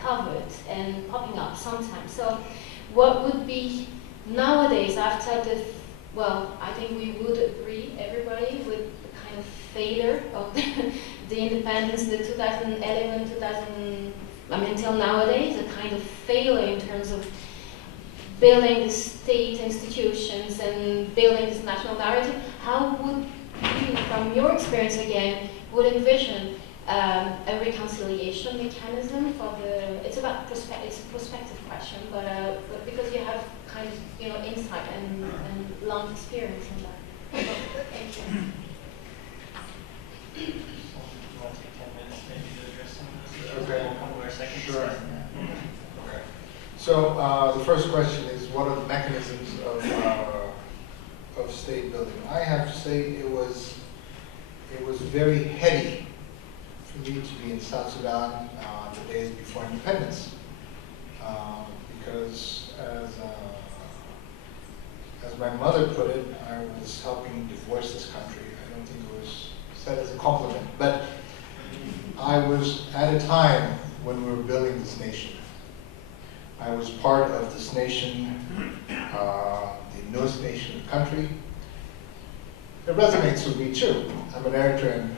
covered and popping up sometimes. So what would be nowadays, after I think we would agree, everybody, with the kind of failure of the independence, the 2011, till nowadays, a kind of failure in terms of building the state institutions and building this national narrative. How would you, from your experience again, would envision a reconciliation mechanism for it's a prospective question, but because you have kind of, insight and long experience in that. Thank you. Do you want to take 10 minutes maybe to address some of those? Okay. We'll come to our second Sure. slide. Okay. So the first question is, what are the mechanisms of state building? I have to say it was very heady for me to be in South Sudan the days before independence, because as my mother put it, I was helping divorce this country. I don't think it was said as a compliment, but I was at a time when we were building this nation. I was part of this nation, the newest nation in the country. It resonates with me too. I'm an Eritrean